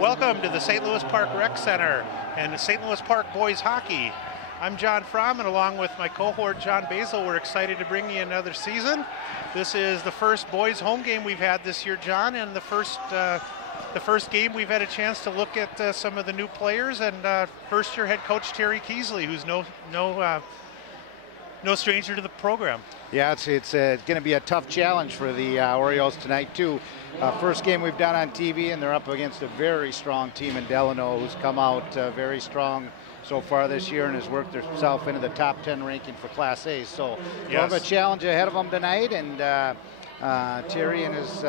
Welcome to the St. Louis Park Rec Center and the St. Louis Park Boys Hockey. I'm John Froom, and along with my cohort John Basill, we're excited to bring you another season. This is the first boys home game we've had this year, John, and the first game we've had a chance to look at some of the new players, and first-year head coach Terry Keesley, who's no stranger to the program. Yeah, it's going to be a tough challenge for the Orioles tonight, too. First game we've done on TV, and they're up against a very strong team in Delano, who's come out very strong so far this year and has worked themselves into the top 10 ranking for Class A. So we'll have a challenge ahead of them tonight, and Terry in his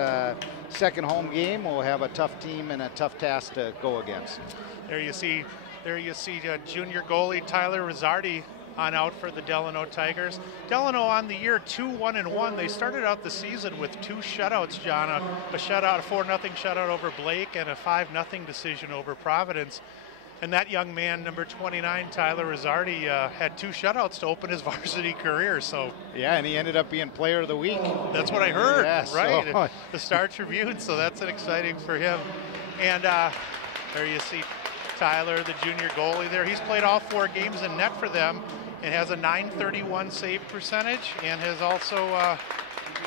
second home game will have a tough team and a tough task to go against. There you see junior goalie Tyler Rizzardi on out for the Delano Tigers. Delano on the year 2-1-1. They started out the season with 2 shutouts, John. A shutout, a 4-0 shutout over Blake, and a 5-0 decision over Providence. And that young man, number 29, Tyler Rizzardi, had 2 shutouts to open his varsity career. So yeah, and he ended up being Player of the Week. That's what I heard. Yeah, right? So. The Star Tribune. So that's an exciting for him. And there you see Tyler, the junior goalie there. He's played all 4 games in net for them and has a .931 save percentage, and has also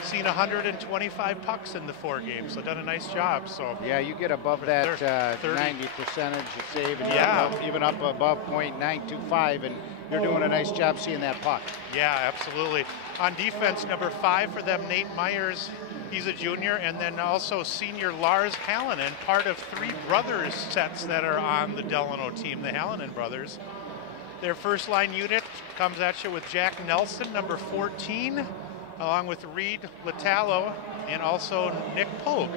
seen 125 pucks in the 4 games, so done a nice job. So yeah, you get above that 90 percentage of save, and even up above .925, and you're doing a nice job seeing that puck. Yeah, absolutely. On defense, number 5 for them, Nate Myers. He's a junior, and then also senior Lars Hallinan, part of 3 brothers sets that are on the Delano team, the Hallinan brothers. Their first line unit comes at you with Jack Nelson, number 14, along with Reed Latallo and also Nick Pogue.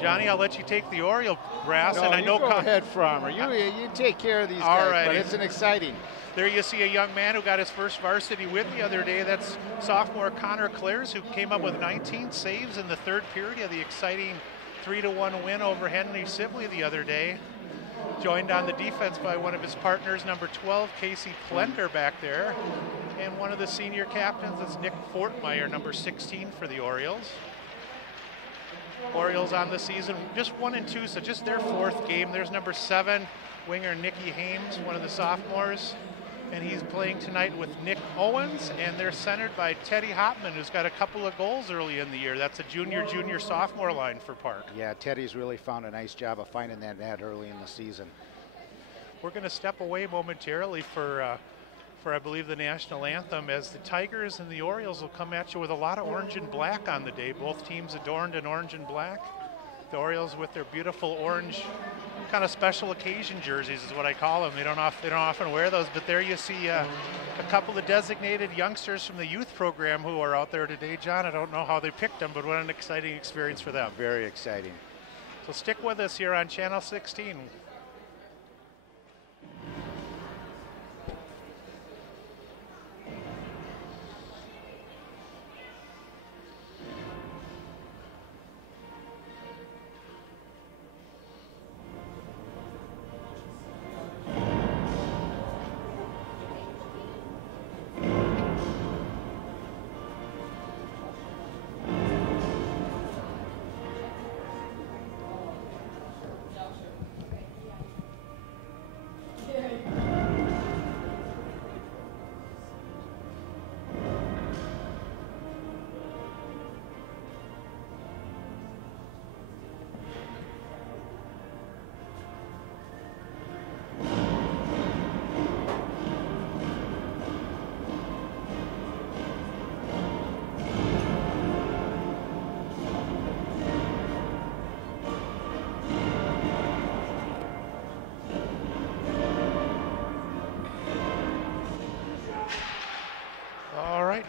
Johnny, I'll let you take the Oriole brass. No, and I know go ahead, Frommer. You take care of these guys, right. But it's an exciting. There you see a young man who got his first varsity win the other day. That's sophomore Connor Clares, who came up with 19 saves in the 3rd period of the exciting 3-1 win over Henry Sibley the other day. Joined on the defense by one of his partners, number 12, Casey Plender back there. And one of the senior captains is Nick Fortmeyer, number 16 for the Orioles. Orioles on the season just 1-2, so just their 4th game. There's number 7, winger Nicky Hames, one of the sophomores. And he's playing tonight with Nick Owens, and they're centered by Teddy Hopman, who's got a couple of goals early in the year. That's a junior sophomore line for Park. Yeah, Teddy's really found a nice job of finding that net early in the season. We're going to step away momentarily for I believe the national anthem, as the Tigers and the Orioles will come at you with a lot of orange and black on the day. Both teams adorned in orange and black. The Orioles with their beautiful orange kind of special occasion jerseys is what I call them. They don't often wear those, but there you see a couple of designated youngsters from the youth program who are out there today. John, I don't know how they picked them, but what an exciting experience for them. Very exciting. So stick with us here on Channel 16.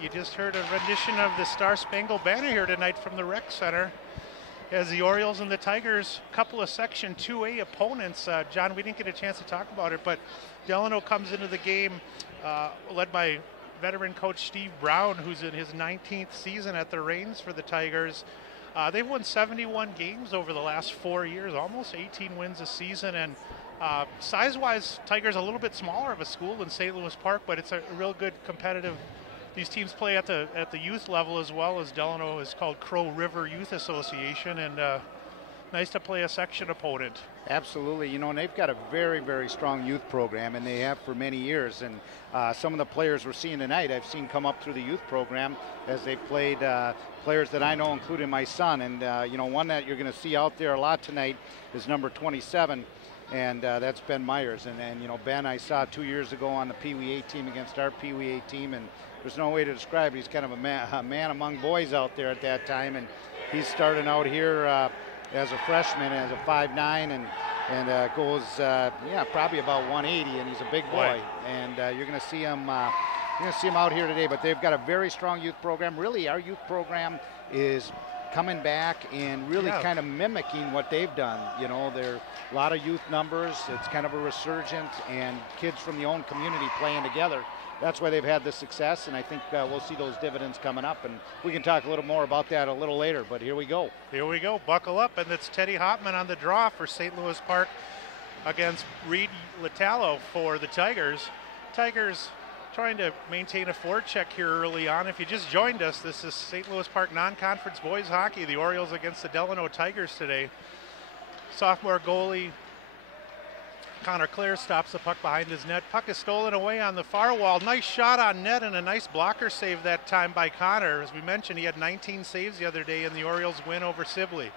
You just heard a rendition of the Star Spangled Banner here tonight from the Rec Center, as the Orioles and the Tigers, a couple of Section 2A opponents. John, we didn't get a chance to talk about it, but Delano comes into the game led by veteran coach Steve Brown, who's in his 19th season at the reins for the Tigers. They've won 71 games over the last 4 years, almost 18 wins a season, and size-wise, Tigers a little bit smaller of a school than St. Louis Park, but it's a real good competitive. These teams play at the youth level, as well as Delano is called Crow River Youth Association, and nice to play a section opponent. Absolutely, you know, and they've got a very, very strong youth program, and they have for many years. And some of the players we're seeing tonight, I've seen come up through the youth program as they played players that I know, including my son. And, you know, one that you're going to see out there a lot tonight is number 27, and that's Ben Myers. And, you know, Ben I saw 2 years ago on the Pee Wee A team against our Pee Wee A team, and there's no way to describe it. He's kind of a man among boys out there at that time, and he's starting out here as a freshman, as a 5'9", and goes, probably about 180, and he's a big boy. Right. And you're going to see him. You're going to see him out here today. But they've got a very strong youth program. Really, our youth program is coming back and really kind of mimicking what they've done. You know, there are a lot of youth numbers. It's kind of a resurgent, and kids from the own community playing together. That's why they've had the success, and I think we'll see those dividends coming up, and we can talk a little more about that a little later, but here we go. Here we go, buckle up, and it's Teddy Hopman on the draw for St. Louis Park against Reed Litalo for the Tigers. Tigers trying to maintain a forecheck here early on. If you just joined us, this is St. Louis Park non-conference boys hockey. The Orioles against the Delano Tigers today. Sophomore goalie Connor Clare stops the puck behind his net. Puck is stolen away on the far wall. Nice shot on net and a nice blocker save that time by Connor. As we mentioned, he had 19 saves the other day in the Orioles win over Sibley.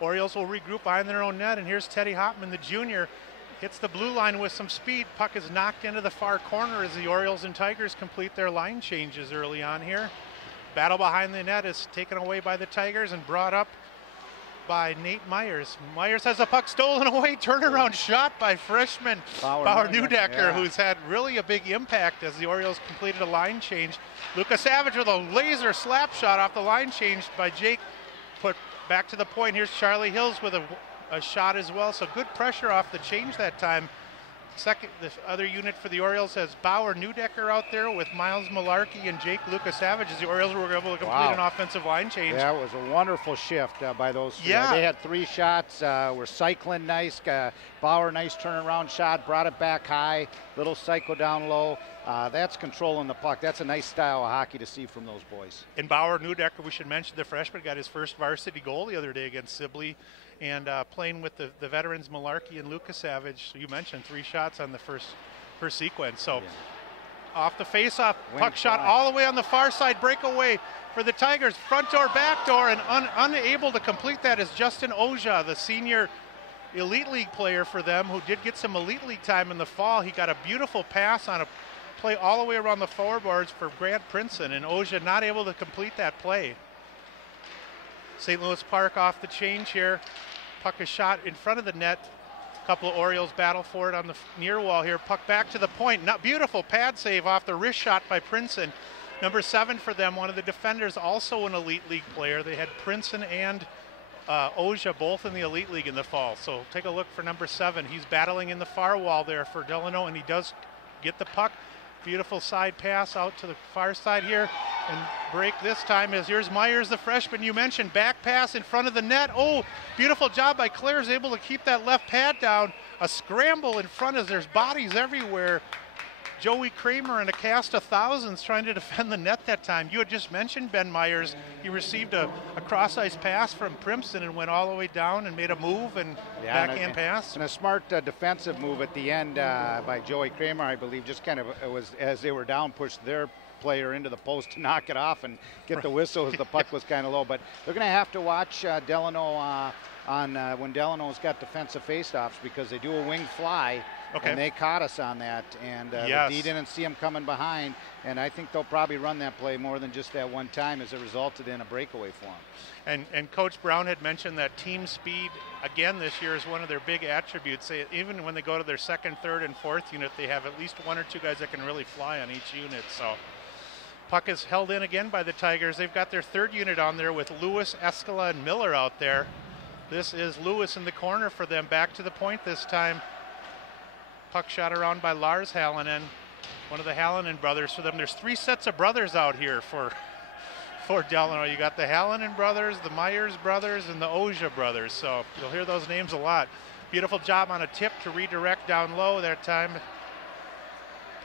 Orioles will regroup behind their own net, and here's Teddy Hopman, the junior. Hits the blue line with some speed. Puck is knocked into the far corner as the Orioles and Tigers complete their line changes early on here. Battle behind the net is taken away by the Tigers and brought up by Nate Myers. Myers has a puck stolen away, turnaround shot by freshman Bauer Neudecker, who's had really a big impact as the Orioles completed a line change. Lucas Savage with a laser slap shot off the line change by Jake, put back to the point. Here's Charlie Hills with a shot as well, so good pressure off the change that time. Second, the other unit for the Orioles has Bauer Neudecker out there with Miles Malarkey and Jake Lucas Savage as the Orioles were able to complete an offensive line change. That was a wonderful shift by those three. Yeah. They had 3 shots, were cycling nice. Bauer, nice turnaround shot, brought it back high, little cycle down low. That's controlling the puck. That's a nice style of hockey to see from those boys. And Bauer Neudecker, we should mention the freshman, got his first varsity goal the other day against Sibley, and playing with the veterans Malarkey and Lucas Savage. So you mentioned 3 shots on the first sequence. So off the face-off, puck shot all the way on the far side, breakaway for the Tigers. Front door, back door, and unable to complete that is Justin Oja, the senior Elite League player for them, who did get some Elite League time in the fall. He got a beautiful pass on a play all the way around the forwards for Grant Princeton, and Oja not able to complete that play. St. Louis Park off the change here. Puck is shot in front of the net. A couple of Orioles battle for it on the near wall here. Puck back to the point. Not beautiful pad save off the wrist shot by Princeton. Number 7 for them, one of the defenders, also an Elite League player. They had Princeton and Oja both in the Elite League in the fall. So take a look for number 7. He's battling in the far wall there for Delano, and he does get the puck. Beautiful side pass out to the far side here, and break this time is here's Myers, the freshman you mentioned. Back pass in front of the net. Oh, beautiful job by Clare, is able to keep that left pad down. A scramble in front as there's bodies everywhere. Joey Kramer and a cast of thousands trying to defend the net that time. You had just mentioned Ben Myers. He received a cross-ice pass from Princeton and went all the way down and made a move and backhand pass. And a smart defensive move at the end by Joey Kramer, I believe, just kind of it was as they were down, pushed their player into the post to knock it off and get the whistle as the puck was kind of low. But they're going to have to watch Delano on when Delano's got defensive faceoffs, because they do a wing fly. Okay. And they caught us on that, and the D didn't see him coming behind, and I think they'll probably run that play more than just that one time, as it resulted in a breakaway for them. And Coach Brown had mentioned that team speed, again this year, is one of their big attributes. Even when they go to their second, third, and fourth unit, they have at least 1 or 2 guys that can really fly on each unit. So puck is held in again by the Tigers. They've got their 3rd unit on there with Lewis, Escala, and Miller out there. This is Lewis in the corner for them, back to the point this time. Puck shot around by Lars Hallinen, one of the Hallinen brothers for them. There's 3 sets of brothers out here for Delano. You got the Hallinen brothers, the Myers brothers, and the Oja brothers. So you'll hear those names a lot. Beautiful job on a tip to redirect down low that time.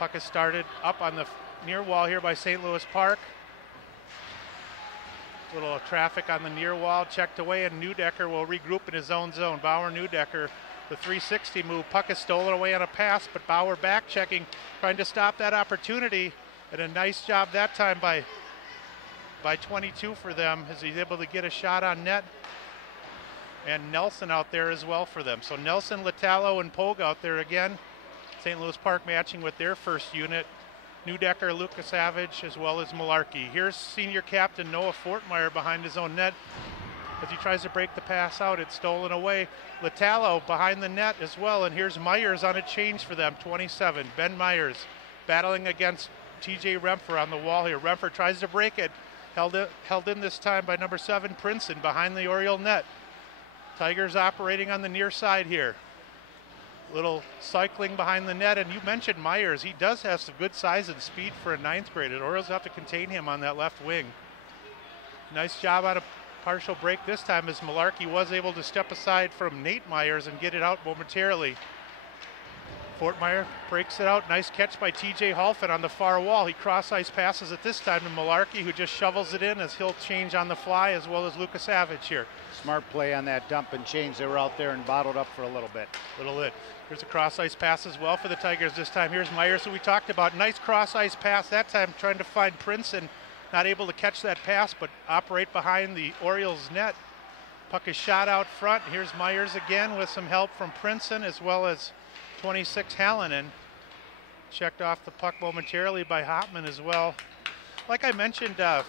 Puck is started up on the near wall here by St. Louis Park. Little traffic on the near wall, checked away, and Neudecker will regroup in his own zone. Bauer Neudecker, the 360 move. Puck is stolen away on a pass, but Bauer back checking, trying to stop that opportunity. And a nice job that time by 22 for them as he's able to get a shot on net. And Nelson out there as well for them. So Nelson, Latalo, and Pogue out there again. St. Louis Park matching with their first unit. Neudecker, Lukasavage, as well as Malarkey. Here's senior captain Noah Fortmeyer behind his own net. As he tries to break the pass out, it's stolen away. Latalo behind the net as well. And here's Myers on a change for them, 27. Ben Myers battling against TJ Rempher on the wall here. Rempher tries to break it. Held in this time by number 7, Princeton, behind the Oriole net. Tigers operating on the near side here. Little cycling behind the net, and you mentioned Myers. He does have some good size and speed for a 9th grader. Orioles have to contain him on that left wing. Nice job on a partial break this time as Malarkey was able to step aside from Nate Myers and get it out momentarily. Fortmeyer breaks it out. Nice catch by TJ Halfin on the far wall. He cross-ice passes it this time to Malarkey, who just shovels it in as he'll change on the fly, as well as Lukasavage here. Smart play on that dump and change. They were out there and bottled up for a little bit. Here's a cross-ice pass as well for the Tigers this time. Here's Myers, who we talked about. Nice cross-ice pass that time, trying to find Princeton. Not able to catch that pass, but operate behind the Orioles net. Puck is shot out front. Here's Myers again with some help from Princeton, as well as 26 Hallinan. Checked off the puck momentarily by Hopman as well. Like I mentioned, the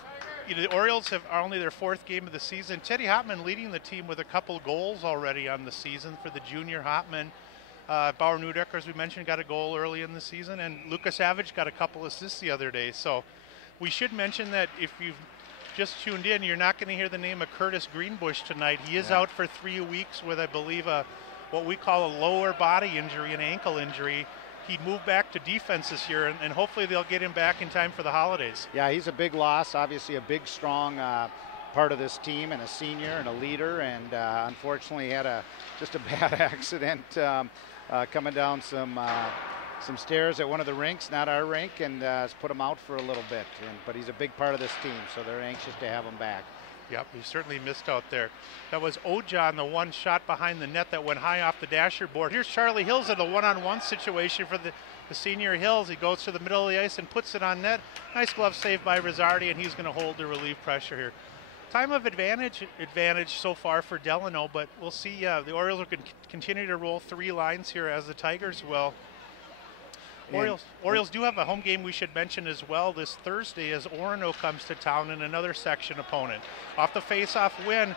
Orioles are only their 4th game of the season. Teddy Hopman leading the team with a couple goals already on the season for the junior Hopman. Bauer Neudecker, as we mentioned, got a goal early in the season, and Lukasavage got a couple assists the other day. So we should mention that if you've just tuned in, you're not going to hear the name of Curtis Greenbush tonight. He is out for 3 weeks with, I believe, what we call a lower body injury, an ankle injury. He moved back to defense this year, and hopefully they'll get him back in time for the holidays. Yeah, he's a big loss, obviously a big, strong part of this team, and a senior and a leader, and unfortunately had just a bad accident coming down some stairs at one of the rinks, not our rink, and has put him out for a little bit. But he's a big part of this team, so they're anxious to have him back. Yep, he certainly missed out there. That was Ojan, the one shot behind the net that went high off the dasher board. Here's Charlie Hills in a one-on-one situation for the senior Hills. He goes to the middle of the ice and puts it on net. Nice glove save by Rosardi, and he's going to hold to relieve pressure here. Time of advantage so far for Delano, but we'll see. The Orioles will continue to roll 3 lines here, as the Tigers will. Orioles do have a home game we should mention as well this Thursday, as Orono comes to town in another section opponent. Off the face-off win,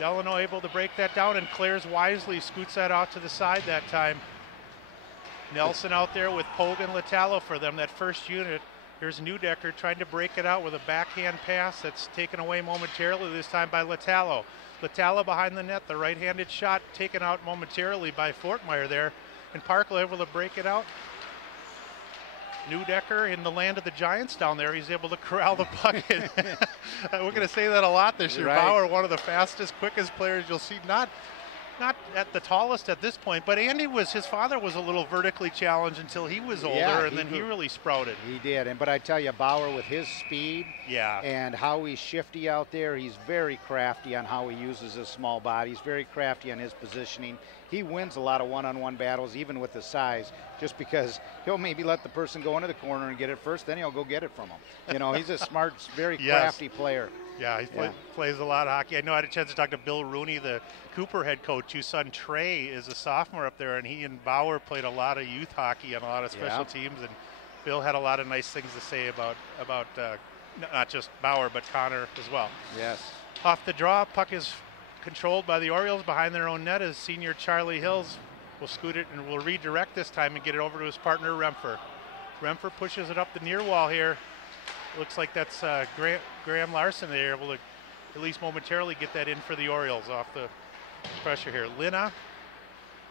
Delano able to break that down, and Clares wisely scoots that out to the side that time. Nelson out there with Pogue and Latalo for them, that first unit. Here's Neudecker trying to break it out with a backhand pass that's taken away momentarily this time by Latalo. Latalo behind the net, the right-handed shot taken out momentarily by Fortmeyer there, and Parkle able to break it out. Neudecker in the land of the Giants down there. He's able to corral the puck. We're going to say that a lot this year. Right. Bauer, one of the fastest, quickest players you'll see. Not at the tallest at this point, but his father was a little vertically challenged until he was older, and then he really sprouted. He did, but I tell you, Bauer with his speed and how he's shifty out there, he's very crafty on how he uses his small body. He's very crafty on his positioning. He wins a lot of one-on-one battles, even with the size, just because he'll maybe let the person go into the corner and get it first, then he'll go get it from him. He's a smart, very crafty player. Yeah, he plays a lot of hockey. I know I had a chance to talk to Bill Rooney, the Cooper head coach, whose son Trey is a sophomore up there, and he and Bauer played a lot of youth hockey on a lot of special teams, and Bill had a lot of nice things to say about not just Bauer, but Connor as well. Yes. Off the draw, puck is controlled by the Orioles behind their own net as senior Charlie Hills will scoot it and will redirect this time and get it over to his partner Rempher. Rempher pushes it up the near wall here. Looks like that's Graham Larson. They're able to at least momentarily get that in for the Orioles off the pressure here. Lina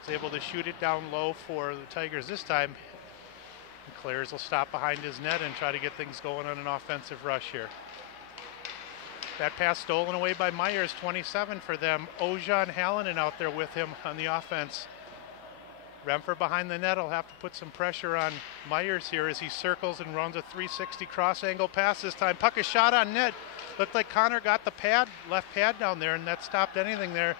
is able to shoot it down low for the Tigers this time. And Clares will stop behind his net and try to get things going on an offensive rush here. That pass stolen away by Myers, 27 for them. Ojan Hallinan out there with him on the offense. Rempher behind the net will have to put some pressure on Myers here as he circles and runs a 360 cross angle pass this time. Puck is shot on net. Looked like Connor got the left pad down there, and that stopped anything there.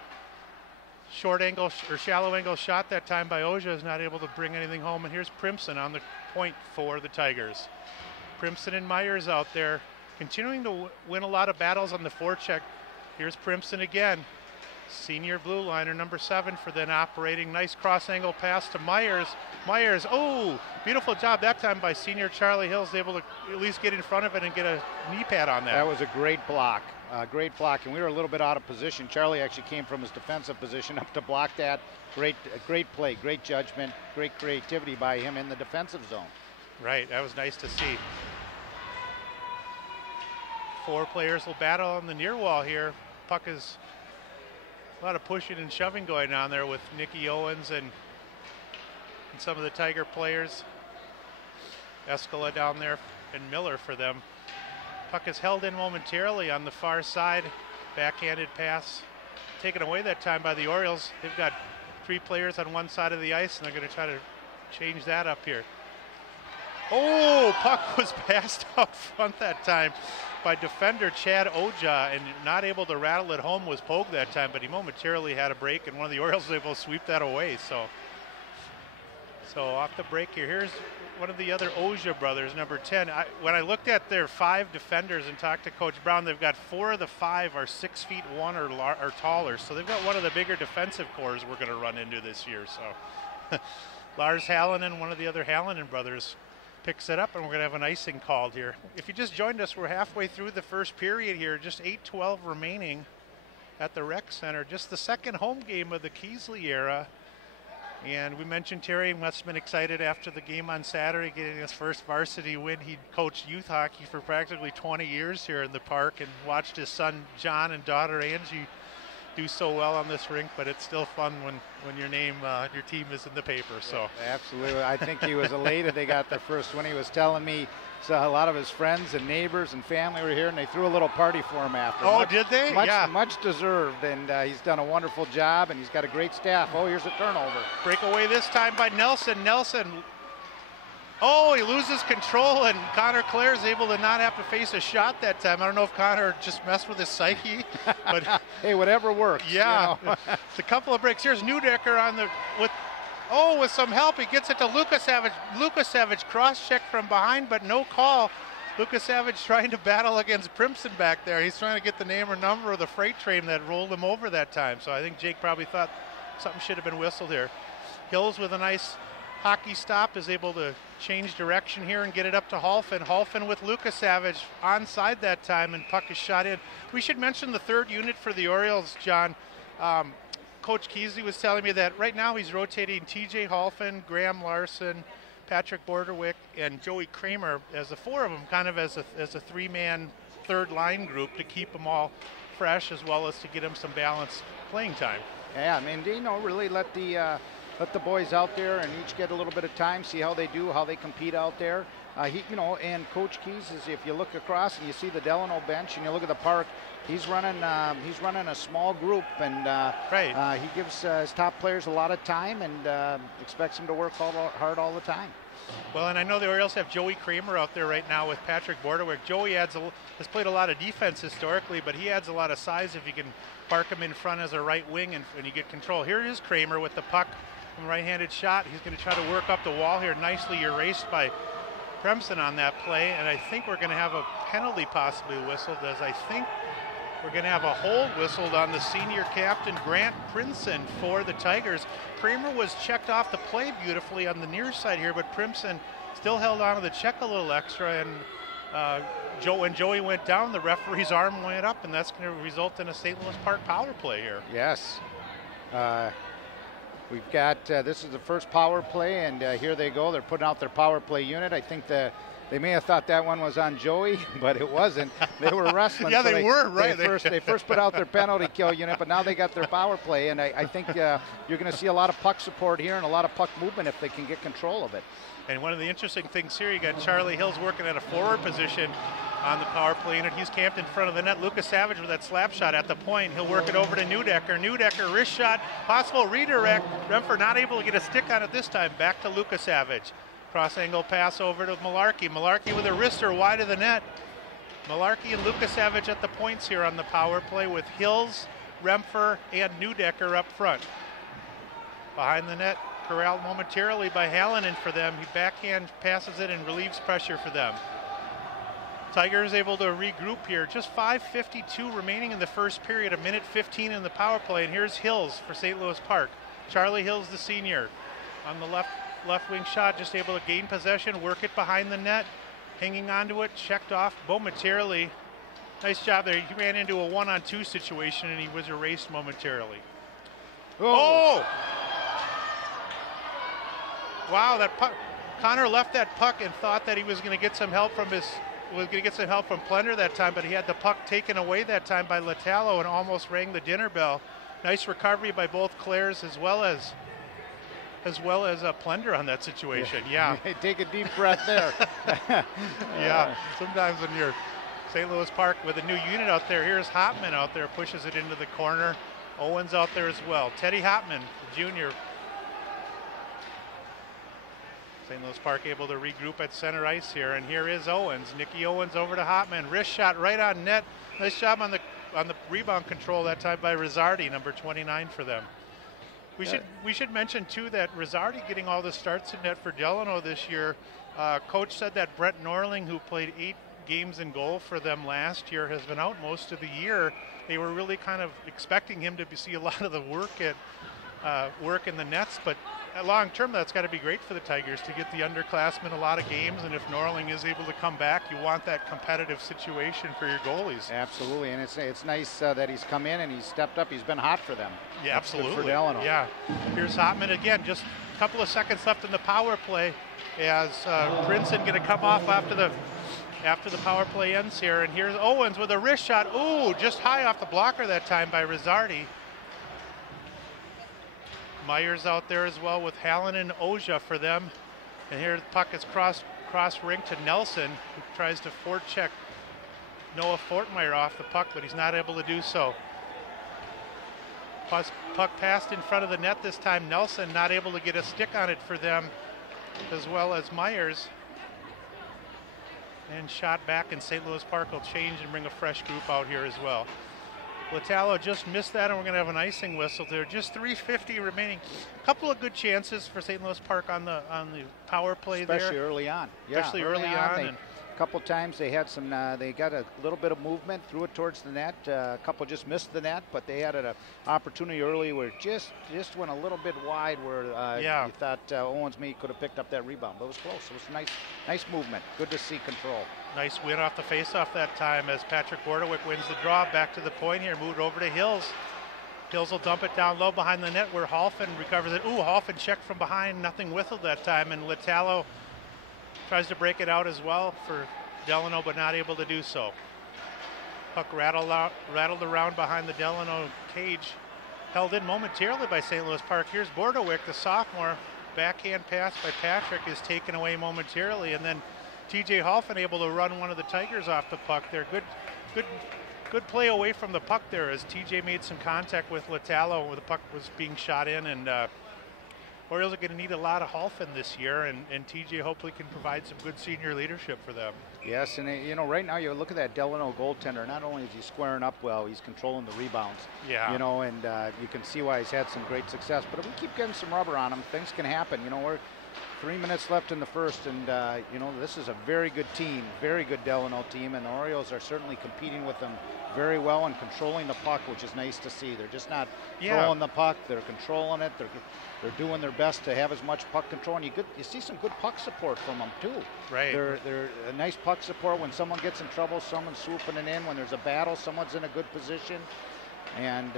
Short angle or shallow angle shot that time by Oja is not able to bring anything home. And here's Primson on the point for the Tigers. Primson and Myers out there continuing to win a lot of battles on the forecheck. Here's Primson again. Senior blue liner, number 7 for then operating. Nice cross angle pass to Myers. Myers, oh, beautiful job that time by senior Charlie Hills, able to at least get in front of it and get a knee pad on that. That was a great block. Great block, and we were a little bit out of position. Charlie actually came from his defensive position up to block that. Great play, great judgment, great creativity by him in the defensive zone. Right, that was nice to see. 4 players will battle on the near wall here. Puck is a lot of pushing and shoving going on there with Nicky Owens and some of the Tiger players. Escala down there and Miller for them. Puck is held in momentarily on the far side. Backhanded pass taken away that time by the Orioles. They've got 3 players on one side of the ice, and they're going to try to change that up here. Oh, puck was passed out front that time by defender Chad Oja, and not able to rattle it home was Pogue that time, but he momentarily had a break, and one of the Orioles was able to sweep that away. So off the break here, here's one of the other Oja brothers, number 10. When I looked at their 5 defenders and talked to Coach Brown, they've got 4 of the 5 are 6'1" or taller, so they've got one of the bigger defensive cores we're going to run into this year. So Lars Hallinen, one of the other Hallinen brothers, picks it up, and we're going to have an icing called here. If you just joined us, we're halfway through the first period here, just 8:12 remaining at the Rec Center. Just the second home game of the Keesley era. And we mentioned Terry must have been excited after the game on Saturday, getting his first varsity win. He coached youth hockey for practically 20 years here in the park and watched his son John and daughter Angie do so well on this rink, but it's still fun when your team is in the paper. So absolutely, I think he was elated they got their first win. He was telling me a lot of his friends and neighbors and family were here, and they threw a little party for him after. Oh, did they? Yeah. Much deserved, and he's done a wonderful job, and he's got a great staff. Oh, here's a turnover. Breakaway this time by Nelson. Oh, he loses control, and Connor Clare is able to not have to face a shot that time. I don't know if Connor just messed with his psyche, but hey, whatever works. Yeah, you know. It's a couple of breaks. Here's Newdecker with some help. He gets it to Lucas Savage. Lucas Savage cross-check from behind, but no call. Lucas Savage trying to battle against Primson back there. He's trying to get the name or number of the freight train that rolled him over that time. So I think Jake probably thought something should have been whistled here. Hills with a nice hockey stop is able to change direction here and get it up to Holfin. Holfin with Lucas Savage onside that time, and puck is shot in. We should mention the 3rd unit for the Orioles, John. Coach Keesley was telling me that right now he's rotating TJ Holfin, Graham Larson, Patrick Borderwick, and Joey Kramer as the 4 of them, kind of as a 3-man 3rd line group to keep them all fresh, as well as to get them some balanced playing time. Yeah, I mean, really let the boys out there and each get a little bit of time, see how they do, how they compete out there. And Coach Keys is, if you look across and you see the Delano bench and you look at the park, he's running a small group, and he gives his top players a lot of time and expects them to work hard all the time. Well, and I know the Orioles have Joey Kramer out there right now with Patrick Borderwick. Joey has played a lot of defense historically, but he adds a lot of size if you can park him in front as a right wing and you get control. Here is Kramer with the puck from a right-handed shot. He's going to try to work up the wall here. Nicely erased by Premson on that play, and I think we're going to have a penalty possibly whistled, as I think we're going to have a hold whistled on the senior captain, Grant Princeton, for the Tigers. Kramer was checked off the play beautifully on the near side here, but Princeton still held on to the check a little extra, and when Joey went down, the referee's arm went up, and that's going to result in a St. Louis Park power play here. Yes. We've got, this is the first power play, and here they go. They're putting out their power play unit. I think they may have thought that one was on Joey, but it wasn't. They were wrestling. Yeah, so they were, right. They first put out their penalty kill unit, but now they got their power play, and I think you're going to see a lot of puck support here and a lot of puck movement if they can get control of it. And one of the interesting things here, you got Charlie Hills working at a forward position on the power play unit. He's camped in front of the net. Lucas Savage with that slap shot at the point. He'll work it over to Newdecker. Newdecker, wrist shot, possible redirect. Renfrew not able to get a stick on it this time. Back to Lucas Savage. Cross angle pass over to Malarkey. Malarkey with a wrister wide of the net. Malarkey and Lukasevich at the points here on the power play with Hills, Rempfer, and Neudecker up front. Behind the net, corralled momentarily by Hallinan for them. He backhand passes it and relieves pressure for them. Tigers able to regroup here. Just 5:52 remaining in the first period, a minute 15 in the power play. And here's Hills for St. Louis Park. Charlie Hills, the senior, on the left wing shot, just able to gain possession, work it behind the net, hanging onto it, checked off momentarily. Nice job there. He ran into a 1-on-2 situation and he was erased momentarily. Oh! Wow, that puck. Connor left that puck and thought that he was going to get some help from Plender that time, but he had the puck taken away that time by Latallo and almost rang the dinner bell. Nice recovery by both Clares as well as Plender on that situation. Yeah. Take a deep breath there. Yeah. Sometimes when you're St. Louis Park with a new unit out there, here's Hopman out there, pushes it into the corner. Owens out there as well. Teddy Hopman, the junior. St. Louis Park able to regroup at center ice here, and here is Owens. Nicky Owens over to Hopman. Wrist shot right on net. Nice job on the rebound control that time by Rizzardi, number 29 for them. We should mention too that Rizzardi getting all the starts in net for Delano this year. Coach said that Brett Norling, who played 8 games in goal for them last year, has been out most of the year. They were really kind of expecting him to see a lot of the work in the nets, but long term that's got to be great for the Tigers to get the underclassmen a lot of games, and if Norling is able to come back, you want that competitive situation for your goalies. Absolutely, and it's nice that he's come in and he's stepped up. He's been hot for them. Yeah, absolutely. For Delano. Yeah. Here's Hopman again, just a couple of seconds left in the power play as Princeton going to come off after the power play ends here, and here's Owens with a wrist shot. Ooh, just high off the blocker that time by Rizzardi. Myers out there as well with Hallinan and Oja for them. And here the puck is cross rink to Nelson, who tries to forecheck Noah Fortmeyer off the puck, but he's not able to do so. Puck passed in front of the net this time. Nelson not able to get a stick on it for them, as well as Myers. And shot back, and St. Louis Park will change and bring a fresh group out here as well. Latallo just missed that, and we're going to have an icing whistle there. Just 3:50 remaining. A couple of good chances for St. Louis Park on the power play especially early on. Especially early on. A couple times they had some. They got a little bit of movement, threw it towards the net. A couple just missed the net, but they had an opportunity early where it just went a little bit wide, where you thought Owens maybe could have picked up that rebound, but it was close. It was nice movement. Good to see control. Nice win off the faceoff that time as Patrick Bordewick wins the draw. Back to the point here, moved over to Hills. Hills will dump it down low behind the net where Halfin recovers it. Ooh, Halfin checked from behind, nothing whistled that time, and Latallo tries to break it out as well for Delano, but not able to do so. Puck rattled around behind the Delano cage, held in momentarily by St. Louis Park. Here's Bordewick, the sophomore. Backhand pass by Patrick is taken away momentarily, and then TJ Halfin able to run one of the Tigers off the puck there. Good play away from the puck there as TJ made some contact with Latallo where the puck was being shot in, and Orioles are going to need a lot of Halfin this year, and TJ hopefully can provide some good senior leadership for them. Yes, and right now you look at that Delano goaltender. Not only is he squaring up well, he's controlling the rebounds. Yeah. And you can see why he's had some great success. But if we keep getting some rubber on him, things can happen. We're 3 minutes left in the first, and this is a very good team, very good Delano team, and the Orioles are certainly competing with them very well and controlling the puck, which is nice to see. They're just not throwing the puck; they're controlling it. They're doing their best to have as much puck control, and you see some good puck support from them too. Right. They're a nice puck support when someone gets in trouble. Someone's swooping it in. When there's a battle, someone's in a good position. And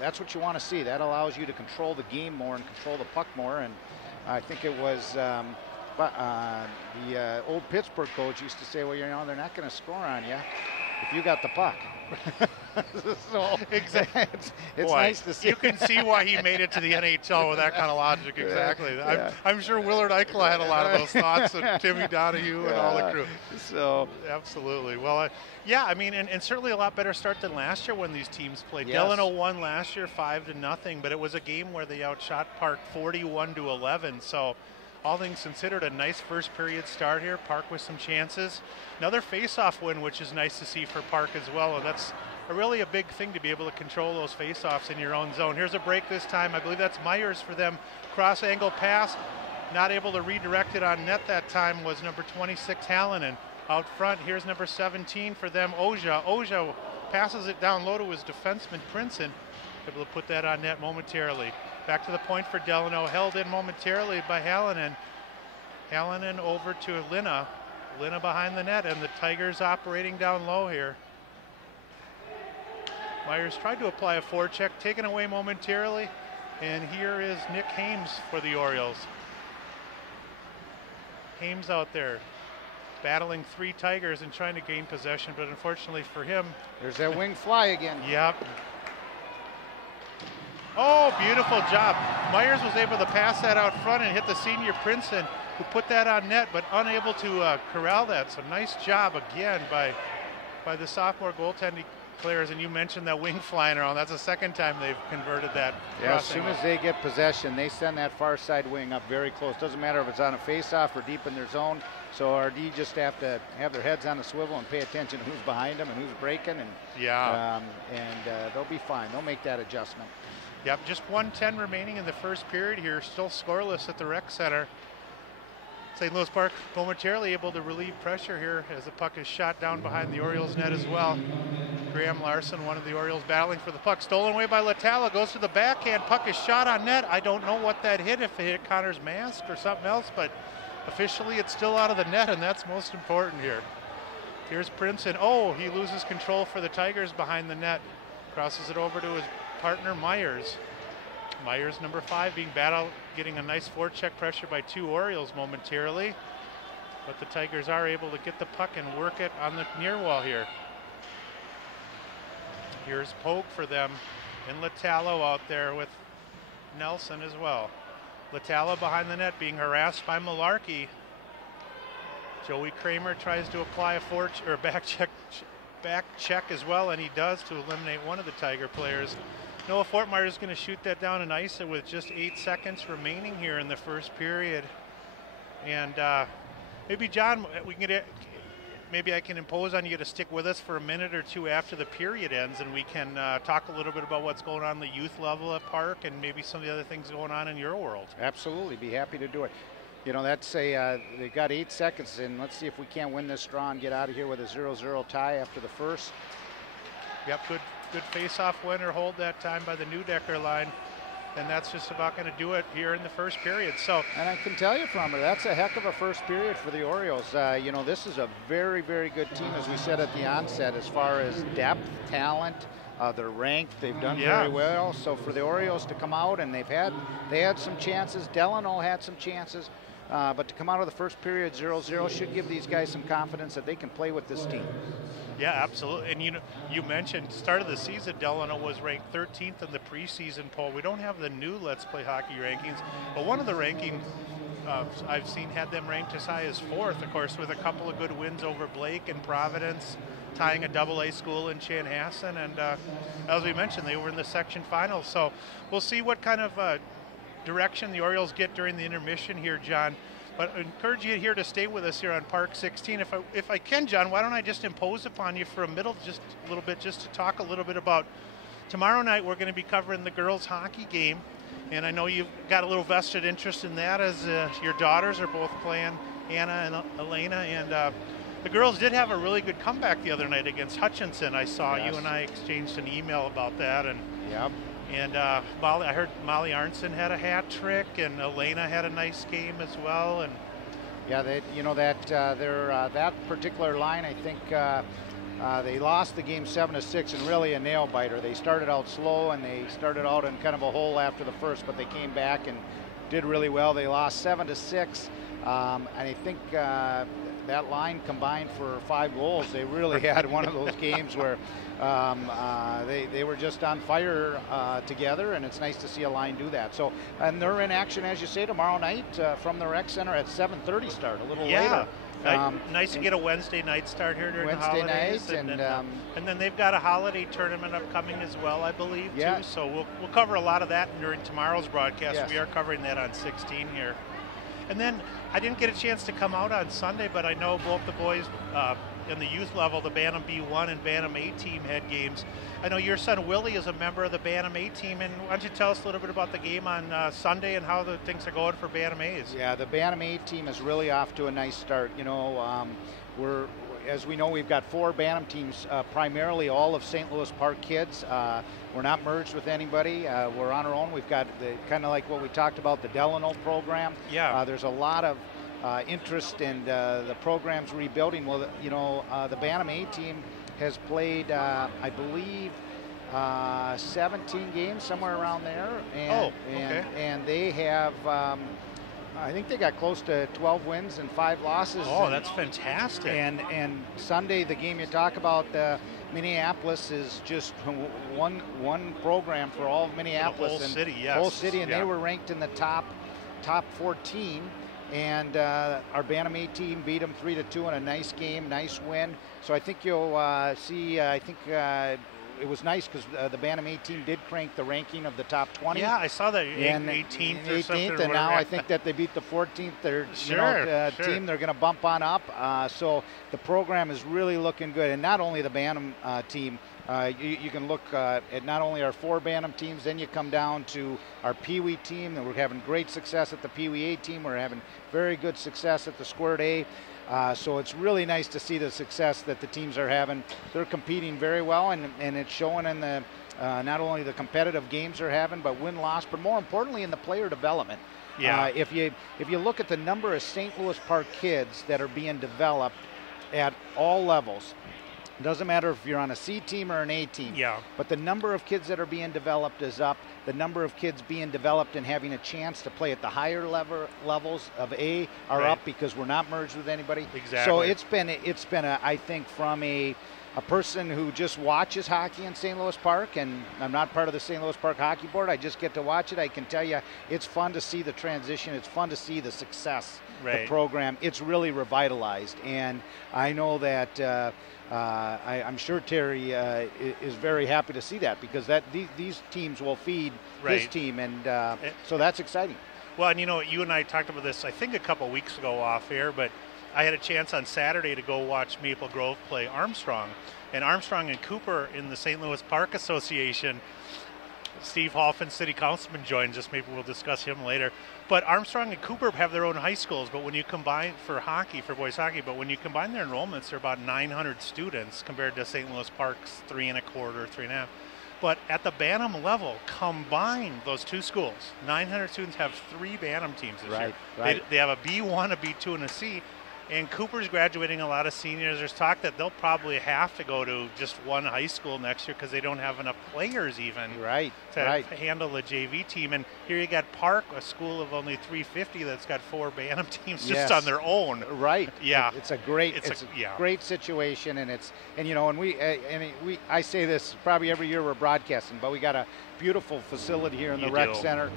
that's what you want to see. That allows you to control the game more and control the puck more. And I think it was the old Pittsburgh coach used to say, well, they're not going to score on you if you got the puck. So exactly. It's nice to see. You can see why he made it to the NHL with that kind of logic. Exactly. Yeah. I'm sure Willard Eichel had a lot of those thoughts, and Timmy Donahue and all the crew. So absolutely. Well, and certainly a lot better start than last year when these teams played. Yes. Delano won last year 5-0, but it was a game where they outshot Park 41-11. So all things considered, a nice first period start here. Park with some chances. Another face-off win, which is nice to see for Park as well. And that's really a big thing to be able to control those face-offs in your own zone. Here's a break this time. I believe that's Myers for them. Cross angle pass. Not able to redirect it on net that time was number 26, Hallinan. Out front, here's number 17 for them, Oja. Oja passes it down low to his defenseman, Princeton. Able to put that on net momentarily. Back to the point for Delano, held in momentarily by Hallinan. Hallinan over to Lina. Lina behind the net, and the Tigers operating down low here. Myers tried to apply a forecheck, taken away momentarily, and here is Nick Hames for the Orioles. Hames out there battling 3 Tigers and trying to gain possession, but unfortunately for him. There's that wing fly again. Yep. Oh, beautiful job. Myers was able to pass that out front and hit the senior Princeton, who put that on net, but unable to corral that. So nice job again by the sophomore goaltending players. And you mentioned that wing flying around. That's the second time they've converted that. Yeah, as soon as they get possession, they send that far side wing up very close. Doesn't matter if it's on a face-off or deep in their zone. So our D just have to have their heads on a swivel and pay attention to who's behind them and who's breaking. And they'll be fine. They'll make that adjustment. Yep, just 1:10 remaining in the first period here. Still scoreless at the rec center. St. Louis Park momentarily able to relieve pressure here as the puck is shot down behind the Orioles net as well. Graham Larson, one of the Orioles, battling for the puck. Stolen away by Latala, goes to the backhand. Puck is shot on net. I don't know what that hit, if it hit Connor's mask or something else, but officially it's still out of the net, and that's most important here. Here's Princeton. Oh, he loses control for the Tigers behind the net. Crosses it over to his partner, Myers. Myers, number 5, being battled, getting a nice forecheck pressure by 2 Orioles momentarily. But the Tigers are able to get the puck and work it on the near wall here. Here's Pogue for them, and Latalo out there with Nelson as well. Latalo behind the net being harassed by Malarkey. Joey Kramer tries to apply a back check as well, and he does, to eliminate one of the Tiger players. Noah Fortmeyer is going to shoot that down and ice it with just 8 seconds remaining here in the first period. And maybe, John, maybe I can impose on you to stick with us for a minute or two after the period ends, and we can talk a little bit about what's going on the youth level at Park and maybe some of the other things going on in your world. Absolutely, be happy to do it. You know, that's they've got 8 seconds, and let's see if we can't win this draw and get out of here with a 0-0 tie after the first. Yep, good face-off winner hold that time by the Newdecker line, and that's just about going to do it here in the first period. So, and I can tell you from it, that's a heck of a first period for the Orioles. You know, this is a very, very good team, as we said at the onset, as far as depth, talent. They're ranked. They've done very well. So for the Orioles to come out, and they had some chances. Delano had some chances. But to come out of the first period 0-0 should give these guys some confidence that they can play with this team. Yeah, absolutely. And you mentioned start of the season, Delano was ranked 13th in the preseason poll. We don't have the new Let's Play Hockey rankings, but one of the rankings I've seen had them ranked as high as 4th, of course, with a couple of good wins over Blake and Providence, tying a AA school in Chanhassen. And as we mentioned, they were in the section finals. So we'll see what kind of direction the Orioles get during the intermission here, John. But I encourage you here to stay with us here on Park 16. If I can, John, why don't I just impose upon you for just a little bit, just to talk a little bit about tomorrow night. We're going to be covering the girls hockey game, and I know you've got a little vested interest in that, as your daughters are both playing, Anna and Elena, and the girls did have a really good comeback the other night against Hutchinson. I saw you and I exchanged an email about that, and and I heard Molly Arnson had a hat trick, and Elena had a nice game as well. And yeah, that particular line, I think they lost the game 7-6, and really a nail biter. They started out slow, and they started out in kind of a hole after the first, but they came back and did really well. They lost 7-6, and I think that line combined for 5 goals. They really had one of those games where they were just on fire together, and it's nice to see a line do that. So, and they're in action, as you say, tomorrow night from the rec center at 7:30 start, a little later. Nice to get a Wednesday night start here during the holidays. And then they've got a holiday tournament upcoming as well, I believe, too. So we'll cover a lot of that during tomorrow's broadcast. Yes. We are covering that on 16 here. And then I didn't get a chance to come out on Sunday, but I know both the boys in the youth level, the Bantam B1 and Bantam A team had games. I know your son Willie is a member of the Bantam A team, and why don't you tell us a little bit about the game on Sunday and how the things are going for Bantam A's? Yeah, the Bantam A team is really off to a nice start. You know, as we know, we've got 4 Bantam teams, primarily all of St. Louis Park kids. We're not merged with anybody. We're on our own. We've got kind of like what we talked about, the Delano program. Yeah. There's a lot of interest in the program's rebuilding. Well, you know, the Bantam A team has played, I believe, 17 games, somewhere around there. And, and they have, I think they got close to 12 wins and 5 losses. Oh, that's fantastic. And Sunday, the game you talk about, Minneapolis is just one program for all of Minneapolis. The whole city, yes. Whole city, and they were ranked in the top 14. And our Bantam A team beat them 3-2 in a nice game, nice win. So I think you'll see, it was nice because the Bantam A team did crank the ranking of the top 20. Yeah, I saw that 18th or something. And now I think that they beat the 14th team. They're going to bump on up. So the program is really looking good. And not only the Bantam team, you can look at not only our 4 Bantam teams, then you come down to our Pee Wee team, and we're having great success at the Pee Wee A team. We're having very good success at the Squirt A. So it's really nice to see the success that the teams are having. They're competing very well, and it's showing in the not only the competitive games they're having, but win-loss, but more importantly in the player development. Yeah. If you look at the number of St. Louis Park kids that are being developed at all levels, it doesn't matter if you're on a C team or an A team. Yeah. But the number of kids that are being developed is up. The number of kids being developed and having a chance to play at the higher levels of A are up because we're not merged with anybody. Exactly. So it's been I think from a person who just watches hockey in St. Louis Park, and I'm not part of the St. Louis Park Hockey Board. I just get to watch it. I can tell you it's fun to see the transition. It's fun to see the success. The program. It's really revitalized, and I know that. I'm sure Terry is very happy to see that, because these teams will feed his team, and so that's exciting. Well, and you know, you and I talked about this, I think, a couple weeks ago off air, but I had a chance on Saturday to go watch Maple Grove play Armstrong, and Armstrong and Cooper in the St. Louis Park Association. Steve Hoffman, city councilman, joins us. Maybe we'll discuss him later. But Armstrong and Cooper have their own high schools, but when you combine for boys hockey, but when you combine their enrollments, they're about 900 students compared to St. Louis Park's 3.25, 3.5. But at the Bantam level, combined those two schools, 900 students have 3 Bantam teams this year. Right. They have a B1, a B2, and a C. And Cooper's graduating a lot of seniors. There's talk that they'll probably have to go to just one high school next year because they don't have enough players even to handle a JV team. And here you got Park, a school of only 350 that's got 4 Bantam teams just on their own. Right. Yeah. It's a great great situation, and I say this probably every year we're broadcasting, but we got a beautiful facility here in the rec center.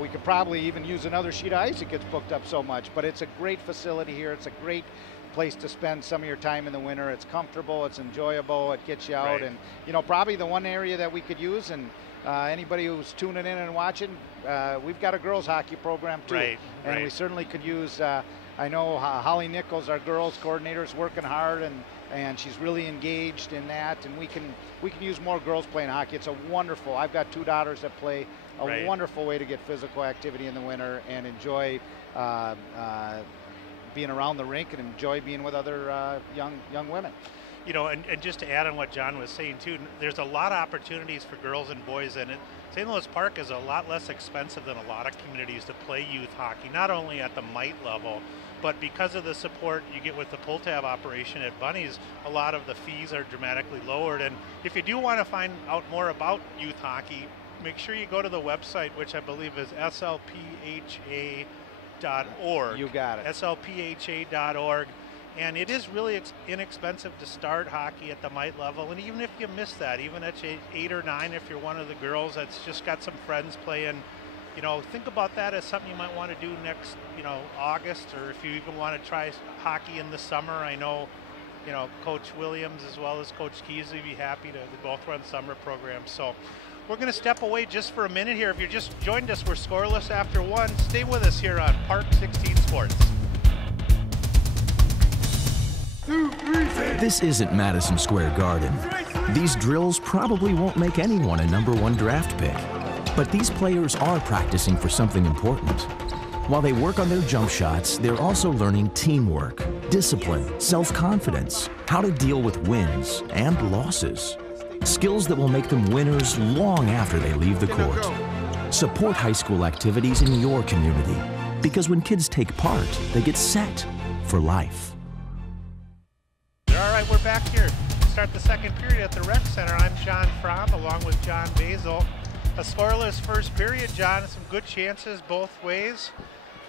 We could probably even use another sheet of ice. It gets booked up so much, but it's a great facility here. It's a great place to spend some of your time in the winter. It's comfortable, it's enjoyable, it gets you out, and probably the one area that we could use, and anybody who's tuning in and watching, we've got a girls hockey program too, and we certainly could use. I know Holly Nichols, our girls coordinator, is working hard, and she's really engaged in that, and we can use more girls playing hockey. It's a wonderful. I've got 2 daughters that play. A wonderful way to get physical activity in the winter and enjoy being around the rink and enjoy being with other young women. You know, and just to add on what John was saying too, there's a lot of opportunities for girls and boys, and St. Louis Park is a lot less expensive than a lot of communities to play youth hockey, not only at the mite level, but because of the support you get with the pull tab operation at Bunny's, a lot of the fees are dramatically lowered. And if you do want to find out more about youth hockey, make sure you go to the website, which I believe is slpha.org. You got it. slpha.org. And it is really inexpensive to start hockey at the mite level. And even if you miss that, even at age 8 or 9, if you're one of the girls that's just got some friends playing, think about that as something you might want to do next, August, or if you even want to try hockey in the summer. I know, Coach Williams as well as Coach Keys would be happy to both run summer programs. So We're going to step away just for a minute here. If you just joined us, we're scoreless after 1. Stay with us here on Park 16 Sports. This isn't Madison Square Garden. These drills probably won't make anyone a #1 draft pick. But these players are practicing for something important. While they work on their jump shots, they're also learning teamwork, discipline, self-confidence, how to deal with wins and losses. Skills that will make them winners long after they leave the court. Support high school activities in your community, because when kids take part, they get set for life. All right, we're back here. Start the second period at the Rec Center. I'm John Fromm along with John Basill. A scoreless first period, John. Some good chances both ways.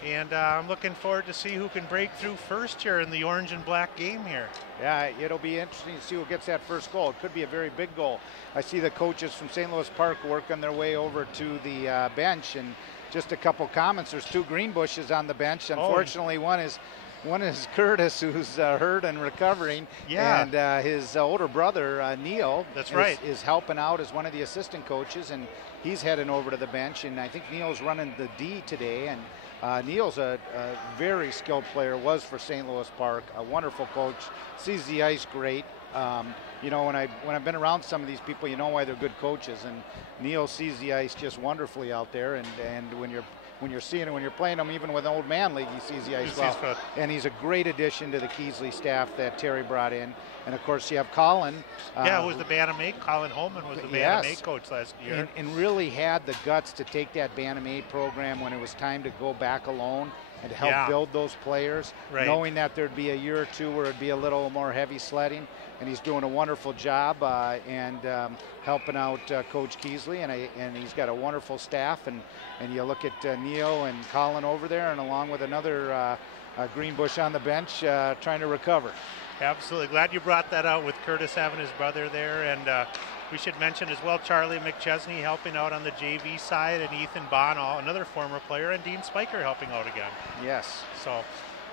And I'm looking forward to see who can break through first here in the orange and black game here. Yeah, it'll be interesting to see who gets that first goal. It could be a very big goal. I see the coaches from St. Louis Park working their way over to the bench, and just a couple comments. There's 2 green bushes on the bench. Unfortunately, one is Curtis, who's hurt and recovering. Yeah. And his older brother, Neil, is helping out as one of the assistant coaches, and he's heading over to the bench. And I think Neil's running the D today. And Neil's a very skilled player, was for St. Louis Park, a wonderful coach, sees the ice great. You know, when I've been around some of these people, you know why they're good coaches. And Neil sees the ice just wonderfully out there. And when you're seeing it, when you're playing him, even with an old man league, he sees the ice well. And he's a great addition to the Keesley staff that Terry brought in. And of course, you have Colin. Yeah, was the Bantam 8. Colin Holman was the Bantam 8 coach last year. And really had the guts to take that Bantam 8 program when it was time to go back alone and to help build those players, knowing that there'd be a year or two where it'd be a little more heavy sledding. And he's doing a wonderful job and helping out Coach Keesley, and he's got a wonderful staff. And you look at Neil and Colin over there, and along with another green bush on the bench trying to recover. Absolutely. Glad you brought that out with Curtis having his brother there. And we should mention as well Charlie McChesney helping out on the JV side, and Ethan Bonall, another former player, and Dean Spiker helping out again. Yes. So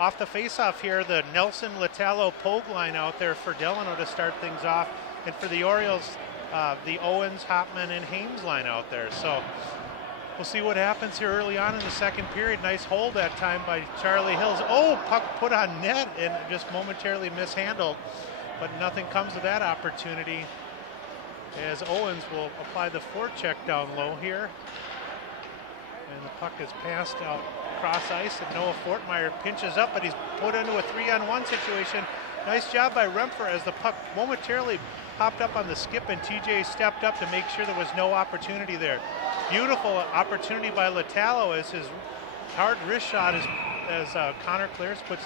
off the face-off here, the Nelson Latalo Pogue line out there for Delano to start things off. And for the Orioles, the Owens, Hopman, and Hames line out there. So we'll see what happens here early on in the second period. Nice hold that time by Charlie Hills. Oh, puck put on net and just momentarily mishandled. But nothing comes of that opportunity, as Owens will apply the forecheck down low here. And the puck is passed out cross ice, and Noah Fortmeyer pinches up, but he's put into a 3-on-1 situation. Nice job by Rempfer as the puck momentarily popped up on the skip, and TJ stepped up to make sure there was no opportunity there. Beautiful opportunity by Latalo as his hard wrist shot as Connor Clares puts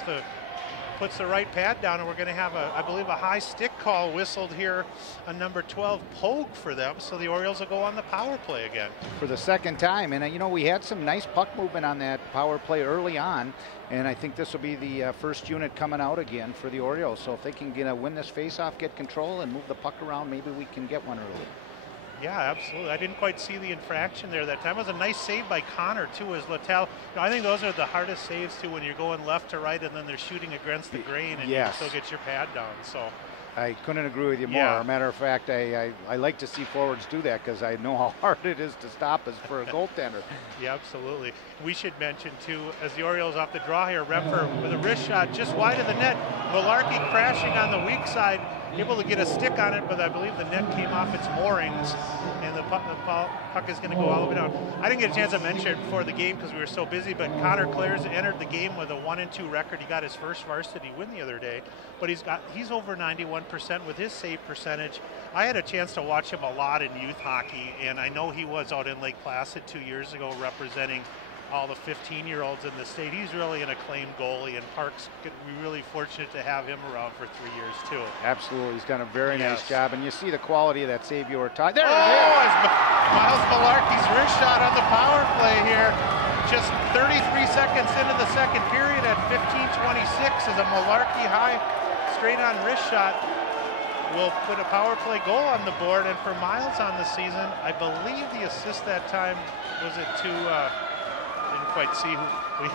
the right pad down, and we're going to have I believe a high stick call whistled here on number 12 Pogue for them, so the Orioles will go on the power play again for the second time. And you know, we had some nice puck movement on that power play early on, and I think this will be the first unit coming out again for the Orioles. So if they can win this face-off, get control, and move the puck around, maybe we can get one early. Yeah, absolutely. I didn't quite see the infraction there that time. It was a nice save by Connor, too, as Latalo. I think those are the hardest saves, too, when you're going left to right and then they're shooting against the grain, and you still get your pad down. So I couldn't agree with you more. As a matter of fact, I like to see forwards do that, because I know how hard it is to stop us for a goaltender. Yeah, absolutely. We should mention, too, as the Orioles off the draw here, Rempfer with a wrist shot just wide of the net. Malarkey crashing on the weak side, able to get a stick on it, but I believe the net came off its moorings, and the puck is going to go all the way down. I didn't get a chance to mention it before the game because we were so busy, but Connor Clares entered the game with a 1-2 record. He got his first varsity win the other day, but he's over 91% with his save percentage. I had a chance to watch him a lot in youth hockey, and I know he was out in Lake Placid 2 years ago representing all the 15-year-olds in the state. He's really an acclaimed goalie, and Park's really fortunate to have him around for 3 years too. Absolutely, he's done a very nice job, and you see the quality of that save you were talking. There it is! Miles Malarkey's wrist shot on the power play here. Just 33 seconds into the second period at 15:26 is a Malarkey high straight-on wrist shot. Will put a power play goal on the board, and for Miles on the season, I believe the assist that time was it to. Didn't quite see who.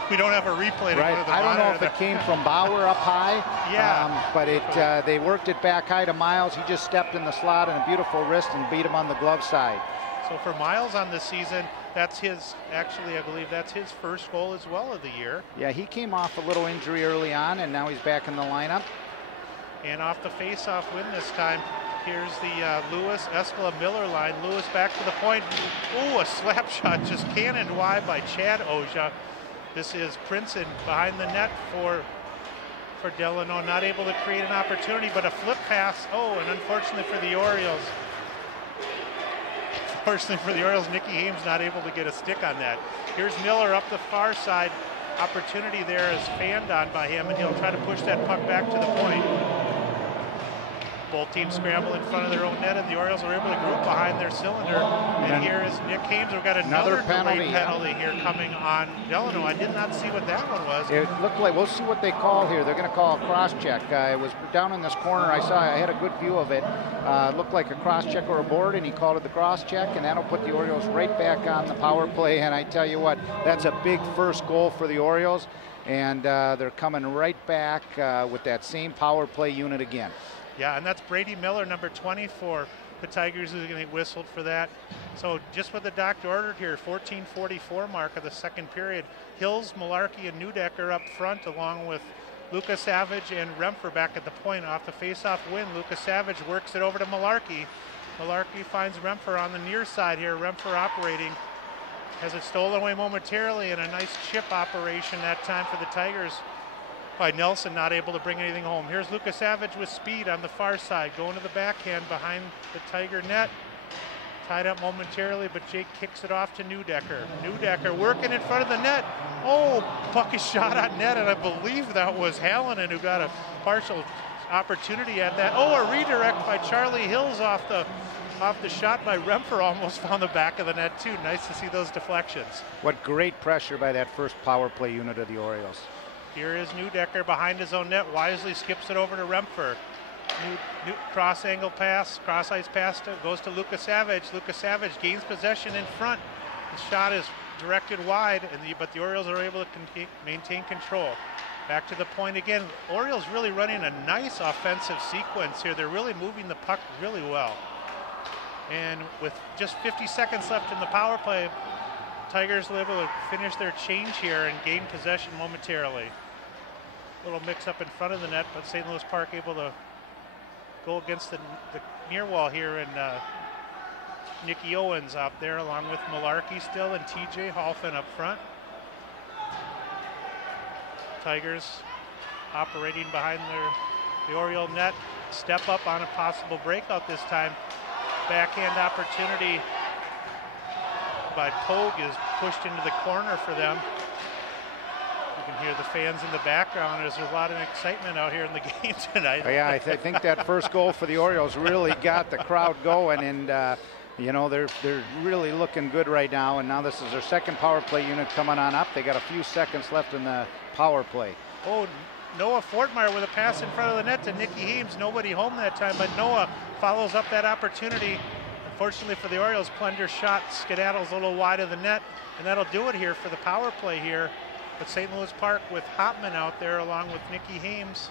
We don't have a replay. Right. I don't know if it came from Bauer up high. But they worked it back high to Miles. He just stepped in the slot and a beautiful wrist and beat him on the glove side. So for Miles on this season, that's his, actually I believe that's his first goal as well of the year. Yeah, he came off a little injury early on, and now he's back in the lineup. And off the face-off win this time, here's the Lewis Escala Miller line. Lewis back to the point. Ooh, a slap shot just cannoned wide by Chad Oja. This is Princeton behind the net for Delano, not able to create an opportunity, but a flip pass. Oh, and unfortunately for the Orioles, Nicky Hames not able to get a stick on that. Here's Miller up the far side. Opportunity there is fanned on by him, and he'll try to push that puck back to the point. Both teams scramble in front of their own net, and the Orioles are able to group behind their cylinder. And here is Nick Hames. We've got another penalty here coming on Delano. I did not see what that one was. It looked like, we'll see what they call here. They're going to call a cross check. It was down in this corner. I had a good view of it. Looked like a cross check or a board, and he called it the cross check, and that'll put the Orioles right back on the power play. And I tell you what, that's a big first goal for the Orioles, and they're coming right back with that same power play unit again. Yeah, and that's Brady Miller, number 20 for the Tigers, who's going to get whistled for that. So just what the doctor ordered here, 14:44 mark of the second period. Hills, Malarkey, and Neudecker up front, along with Luka Savage and Rempher back at the point. Off the face-off win, Luka Savage works it over to Malarkey. Malarkey finds Rempher on the near side here. Rempher operating, has it stolen away momentarily, and a nice chip operation that time for the Tigers by Nelson, not able to bring anything home. Here's Luka Savage with speed on the far side, going to the backhand behind the Tiger net. Tied up momentarily, but Jake kicks it off to Neudecker. Neudecker working in front of the net. Oh, puck is shot on net, and I believe that was Hallinan who got a partial opportunity at that. Oh, a redirect by Charlie Hills off the shot by Rempher, almost found the back of the net too. Nice to see those deflections. What great pressure by that first power play unit of the Orioles. Here is Neudecker behind his own net, wisely skips it over to Rempher. Cross angle pass, cross ice pass goes to Luka Savage. Luka Savage gains possession in front. The shot is directed wide, but the Orioles are able to maintain control. Back to the point again. Orioles really running a nice offensive sequence here. They're really moving the puck really well. And with just 50 seconds left in the power play, Tigers will be able to finish their change here and gain possession momentarily. A little mix up in front of the net, but St. Louis Park able to go against the near wall here, and Nicky Owens out there along with Malarkey still, and TJ Halfin up front. Tigers operating behind the Oriole net. Step up on a possible breakout this time. Backhand opportunity by Pogue is pushed into the corner for them. You can hear the fans in the background. There's a lot of excitement out here in the game tonight. Oh, yeah, I think that first goal for the Orioles really got the crowd going, and you know, they're really looking good right now. And now this is their second power play unit coming on up. They got a few seconds left in the power play. Oh, Noah Fortmeyer with a pass in front of the net to Nicky Hames. Nobody home that time, but Noah follows up that opportunity. Unfortunately for the Orioles, Plender's shot skedaddles a little wide of the net, and that'll do it here for the power play here. But St. Louis Park with Hopman out there along with Nicky Hames,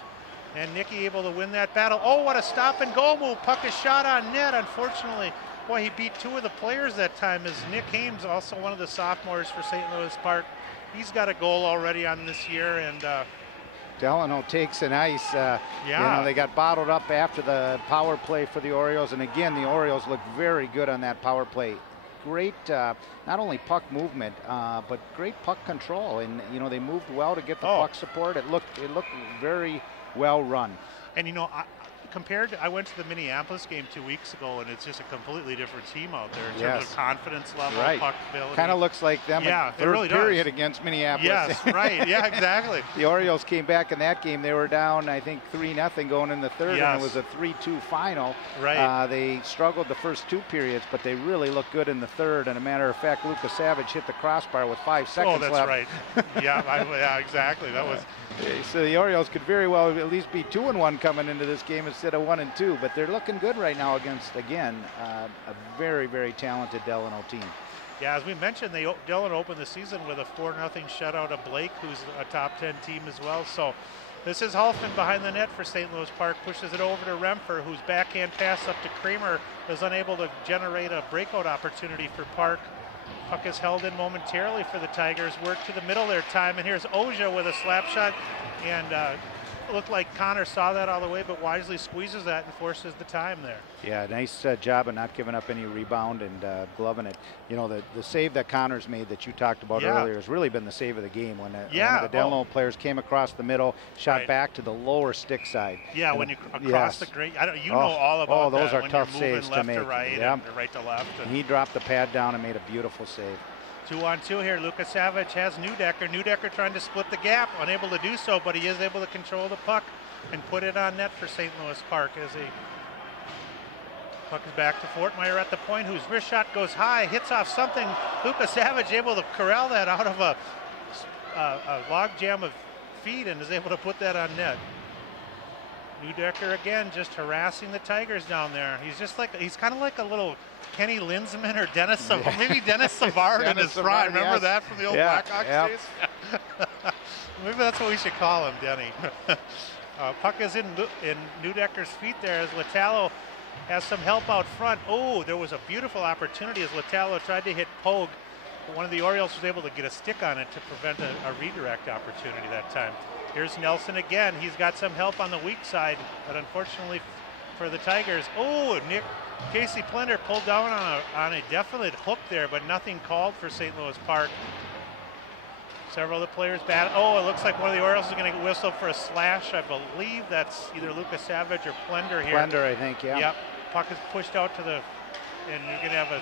and Nicky able to win that battle. Oh, what a stop and go move. Puck is shot on net. Unfortunately, boy, he beat two of the players that time. Is Nick Hames, also one of the sophomores for St. Louis Park. He's got a goal already on this year, and Delano takes an ice. You know, they got bottled up after the power play for the Orioles, and again, the Orioles look very good on that power play. Great, not only puck movement, but great puck control, and you know, they moved well to get the puck support. It looked very well run. And you know, I went to the Minneapolis game 2 weeks ago, and it's just a completely different team out there in terms of confidence level, puck ability. Kind of looks like them in third really period against Minneapolis. Yes, right. Yeah, exactly. The Orioles came back in that game. They were down, I think, 3-0 going in the third, and it was a 3-2 final. Right. They struggled the first two periods, but they really looked good in the third. And a matter of fact, Luka Savage hit the crossbar with 5 seconds left. Oh, that's right. Yeah, exactly. That was. So the Orioles could very well at least be 2-1 coming into this game instead of 1-2, but they're looking good right now against, again, a very, very talented Delano team. Yeah, as we mentioned, Delano opened the season with a 4-0 shutout of Blake, who's a top 10 team as well. So This is Hulfin behind the net for St. Louis Park. Pushes it over to Remfer, whose backhand pass up to Kramer is unable to generate a breakout opportunity for Park. Puck is held in momentarily for the Tigers. Work to the middle there time, and here's Oja with a slap shot, and looked like Connor saw that all the way, but wisely squeezes that and forces the time there. Yeah, nice job of not giving up any rebound and gloving it. You know, the save that Connor's made that you talked about earlier has really been the save of the game when one of the Delano players came across the middle, shot back to the lower stick side. Yeah, when you across the great, know all about those that. are when tough you're moving saves left to make. To right and right to left. And he dropped the pad down and made a beautiful save. 2-on-2 here. Lucas Savage has Neudecker. Neudecker trying to split the gap, unable to do so, but he is able to control the puck and put it on net for St. Louis Park as a puck is back to Fortmeyer at the point, whose wrist shot goes high, hits off something. Lucas Savage able to corral that out of a log jam of feet and is able to put that on net. Neudecker again just harassing the Tigers down there. He's kind of like a little Kenny Linsman or Dennis Savard, maybe Dennis Savard in his prime. Remember that from the old Blackhawks days? Maybe that's what we should call him, Denny. Puck is in Neudecker's feet there as Latalo has some help out front. Oh, there was a beautiful opportunity as Latalo tried to hit Pogue, but one of the Orioles was able to get a stick on it to prevent a redirect opportunity that time. Here's Nelson again. He's got some help on the weak side, but unfortunately for the Tigers. Oh, Casey Plender pulled down on a definite hook there, but nothing called for St. Louis Park. Several of the players battle. Oh, it looks like one of the Orioles is going to whistle for a slash. I believe that's either Lucas Savage or Plender here. Plender, I think, yeah. Yep. Puck is pushed out to the, and you're going to have a,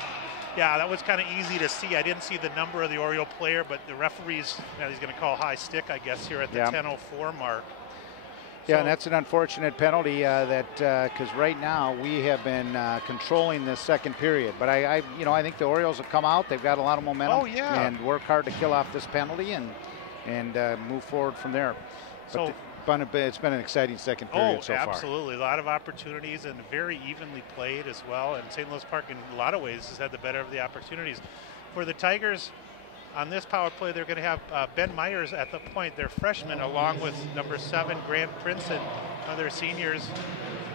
yeah, that was kind of easy to see. I didn't see the number of the Oriole player, but the referee's, he's going to call high stick, I guess, here at the 10:04 mark. Yeah, and that's an unfortunate penalty because right now we have been controlling this second period. But I think the Orioles have come out. They've got a lot of momentum and work hard to kill off this penalty and move forward from there. So it's been an exciting second period so far. Absolutely. A lot of opportunities and very evenly played as well. And St. Louis Park, in a lot of ways, has had the better of the opportunities. For the Tigers, on this power play, they're going to have Ben Myers at the point. They're freshmen, along with number 7, Grant Princeton, other seniors.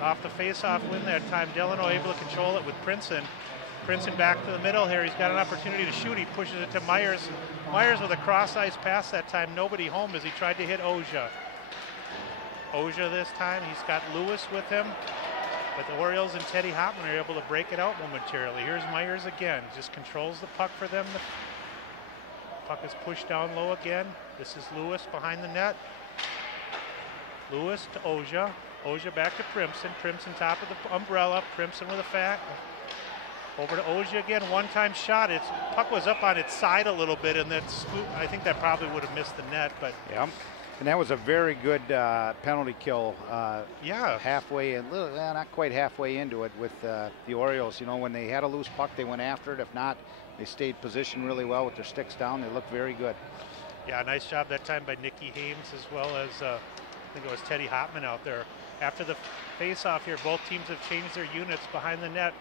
Off the face-off win that time. Delano able to control it with Princeton. Princeton back to the middle here. He's got an opportunity to shoot. He pushes it to Myers. Myers with a cross-ice pass that time. Nobody home as he tried to hit Oja. Oja this time. He's got Lewis with him. But the Orioles and Teddy Hopman are able to break it out momentarily. Here's Myers again. Just controls the puck for them. Puck is pushed down low again. This is Lewis behind the net. Lewis to Oja. Oja back to Primson. Primson top of the umbrella. Primson with a fat. Over to Oja again. One-time shot. Puck was up on its side a little bit, and I think that probably would have missed the net. But yeah, and that was a very good penalty kill. Halfway, not quite halfway into it with the Orioles. You know, when they had a loose puck, they went after it. If not, they stayed positioned really well with their sticks down. They looked very good. Yeah, nice job that time by Nicky Hames as well as I think it was Teddy Hopman out there. After the face-off here, both teams have changed their units behind the net.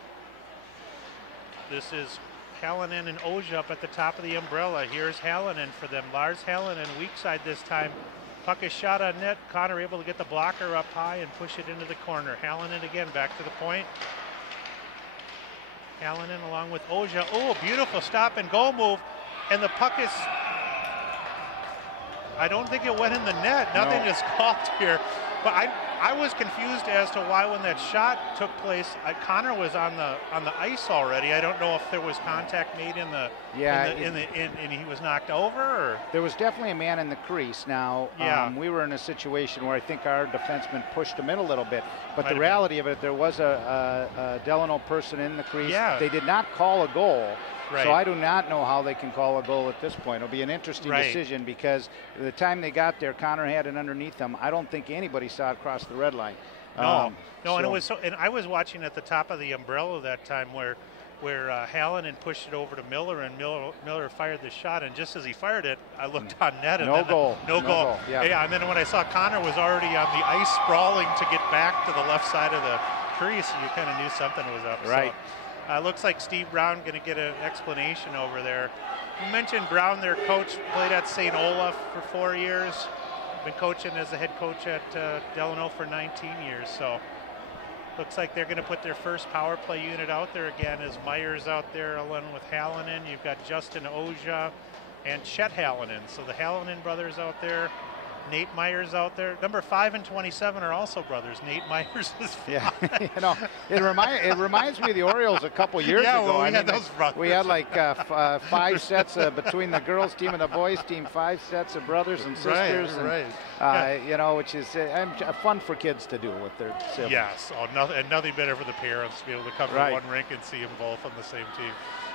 This is Hallinan and Oja up at the top of the umbrella. Here's Hallinan for them. Lars Hallinan, weak side this time. Puck is shot on net. Connor able to get the blocker up high and push it into the corner. Hallinan again back to the point. Hallinan along with Oja. Oh, beautiful stop and go move. And the puck is, I don't think it went in the net. Nothing is called here. But I was confused as to why when that shot took place, Connor was on the ice already. I don't know if there was contact made and he was knocked over. Or? There was definitely a man in the crease. Now, we were in a situation where I think our defenseman pushed him in a little bit. But the reality of it, there was a Delano person in the crease. Yeah. They did not call a goal. Right. So I do not know how they can call a goal at this point. It'll be an interesting decision because the time they got there, Connor had it underneath them. I don't think anybody saw it cross the red line. And it was and I was watching at the top of the umbrella that time where Hallinan pushed it over to Miller and Miller fired the shot, and just as he fired it, I looked on net and no goal. Yeah, and then when I saw Connor was already on the ice sprawling to get back to the left side of the crease, you kind of knew something was up. Right. So, looks like Steve Brown going to get an explanation over there. You mentioned Brown, their coach, played at St. Olaf for 4 years. been coaching as the head coach at Delano for 19 years. So looks like they're going to put their first power play unit out there again as Myers out there along with Hallinan. You've got Justin Oja and Chet Hallinan. So the Hallinan brothers out there. Nate Myers out there. Number 5 and 27 are also brothers. Nate Myers is 5. Yeah, it reminds me of the Orioles a couple years ago. Well, we had those brothers. We had like 5 sets between the girls team and the boys team, 5 sets of brothers and sisters. Right. Which is fun for kids to do with their siblings. Yes, and nothing better for the parents to be able to come to one rink and see them both on the same team.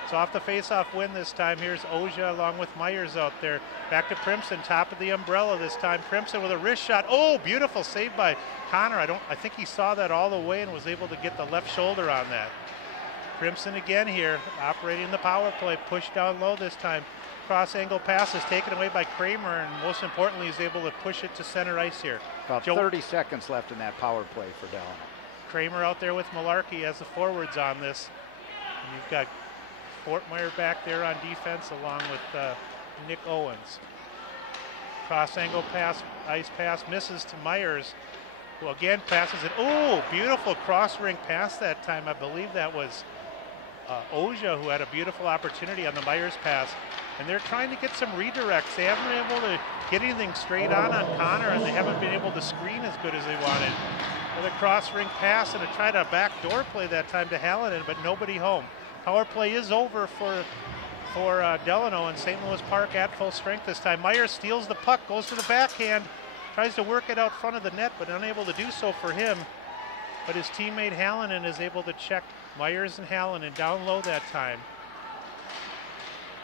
So off the face-off win this time, here's Oja along with Myers out there. Back to Primson, top of the umbrella this time. Primson with a wrist shot. Oh, beautiful save by Connor. I think he saw that all the way and was able to get the left shoulder on that. Primson again here, operating the power play, push down low this time. Cross angle pass is taken away by Kramer, and most importantly, he's able to push it to center ice here. About 30 seconds left in that power play for Delano. Kramer out there with Malarkey as the forwards on this. And you've got Fortmeyer back there on defense along with Nick Owens. Cross angle pass, ice pass, misses to Myers, who again passes it. Oh, beautiful cross ring pass that time. I believe that was Oja who had a beautiful opportunity on the Myers pass. And they're trying to get some redirects. They haven't been able to get anything straight on Connor, and they haven't been able to screen as good as they wanted. With a cross ring pass and a try to backdoor play that time to Hallinan, but nobody home. Power play is over for Delano and St. Louis Park at full strength this time. Myers steals the puck, goes to the backhand, tries to work it out front of the net, but unable to do so for him. But his teammate Hallinan is able to check Myers and Hallinan down low that time.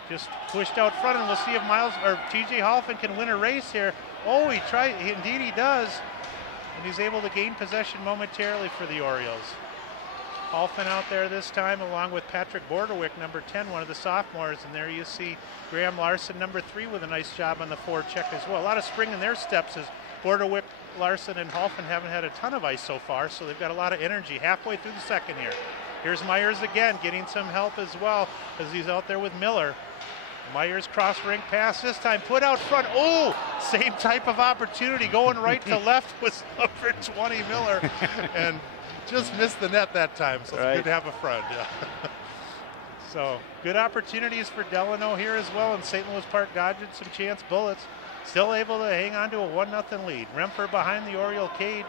Just pushed out front, and we'll see if TJ Halfin can win a race here. Oh, he tried, indeed he does. And he's able to gain possession momentarily for the Orioles. Halfin out there this time along with Patrick Borderwick, number 10, one of the sophomores. And there you see Graham Larson, number 3, with a nice job on the forecheck as well. A lot of spring in their steps as Borderwick, Larson, and Halfin haven't had a ton of ice so far, so they've got a lot of energy halfway through the second here. Here's Myers again, getting some help as well as he's out there with Miller. Myers cross ring pass this time, put out front. Oh, same type of opportunity, going right to left was number 20 Miller, and just missed the net that time, so it's good to have a front. Yeah. So good opportunities for Delano here as well, and St. Louis Park dodging some chance bullets. Still able to hang on to a 1-0 lead. Remper behind the Oriole cage,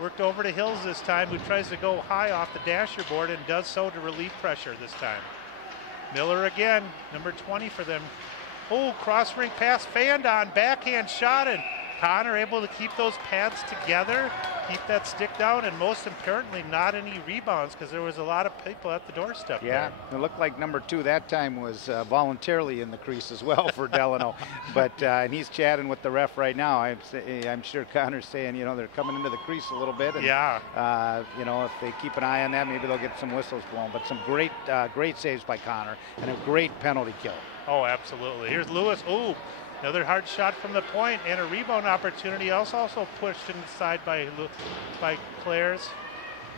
worked over to Hills this time, who tries to go high off the dasher board and does so to relieve pressure this time. Miller again, number 20 for them. Oh, cross ring pass, fanned on, backhand shot, and Connor able to keep those pads together, keep that stick down, and most importantly, not any rebounds, because there was a lot of people at the doorstep. Yeah, it looked like number 2 that time was voluntarily in the crease as well for Delano. But and he's chatting with the ref right now. I'm sure Connor's saying, they're coming into the crease a little bit. And, if they keep an eye on that, maybe they'll get some whistles blown. But some great saves by Connor and a great penalty kill. Oh, absolutely. Here's Lewis. Oh, another hard shot from the point, and a rebound opportunity also pushed inside by Clares.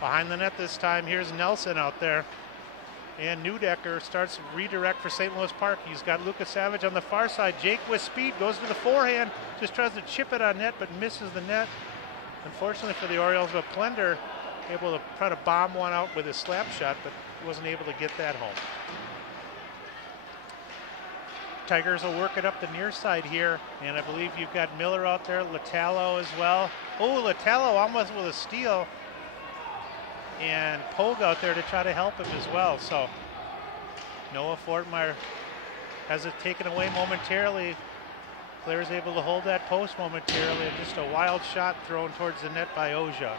Behind the net this time, here's Nelson out there. And Neudecker starts redirect for St. Louis Park. He's got Lucas Savage on the far side. Jake with speed goes to the forehand, just tries to chip it on net, but misses the net. Unfortunately for the Orioles, but Plender able to try to bomb one out with his slap shot, but wasn't able to get that home. Tigers will work it up the near side here, and I believe you've got Miller out there, Latallo as well. Oh, Latallo almost with a steal, and Pogue out there to try to help him as well. So Noah Fortmeyer has it taken away momentarily. Claire's able to hold that post momentarily, and just a wild shot thrown towards the net by Oja.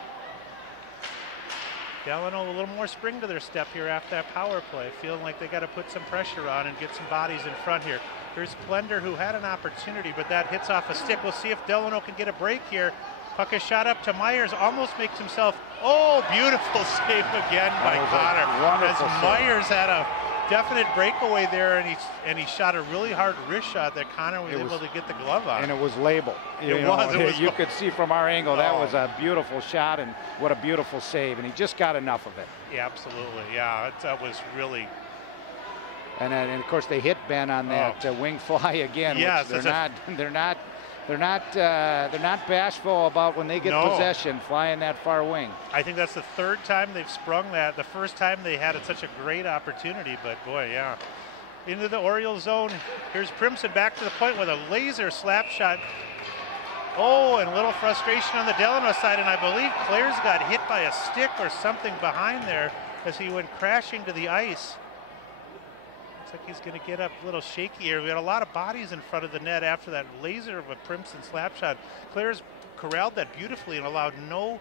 Delano a little more spring to their step here after that power play, feeling like they got to put some pressure on and get some bodies in front here. Here's Plender, who had an opportunity, but that hits off a stick. We'll see if Delano can get a break here. Puck is shot up to Myers, almost makes himself, oh, beautiful save again by Connor. As Myers had a definite breakaway there, and he shot a really hard wrist shot that Connor was able to get the glove on. And it was labeled. You could see from our angle that was a beautiful shot, and what a beautiful save, and he just got enough of it. Yeah, absolutely. Yeah, that was really. And of course they hit Ben on that wing fly again. Yes, they're not they're not bashful about when they get possession, flying that far wing. I think that's the third time they've sprung that. The first time they had such a great opportunity, but boy, yeah. Into the Orioles zone. Here's Primson back to the point with a laser slap shot. Oh, and a little frustration on the Delano side, and I believe Claire's got hit by a stick or something behind there as he went crashing to the ice. Looks like he's going to get up a little shaky here. We had a lot of bodies in front of the net after that laser of a Primson slap shot. Claire's corralled that beautifully and allowed no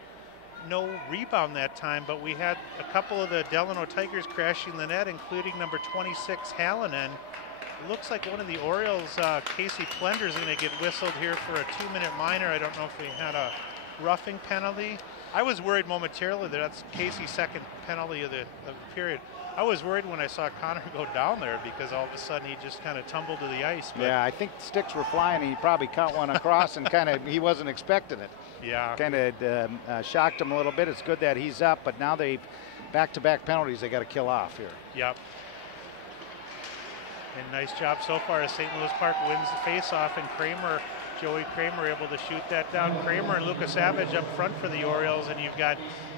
rebound that time, but we had a couple of the Delano Tigers crashing the net, including number 26, Hallinan. It looks like one of the Orioles, Casey Plender, is going to get whistled here for a 2-minute minor. I don't know if we had a roughing penalty. I was worried momentarily that that's Casey's second penalty of the period. I was worried when I saw Connor go down there because all of a sudden he just kind of tumbled to the ice. But yeah, I think the sticks were flying. And he probably caught one across and he wasn't expecting it. Yeah. Kind of shocked him a little bit. It's good that he's up, but now they back-to-back penalties they got to kill off here. Yep. And nice job so far as St. Louis Park wins the face-off, and Joey Kramer able to shoot that down. Kramer and Lucas Savage up front for the Orioles, and you've got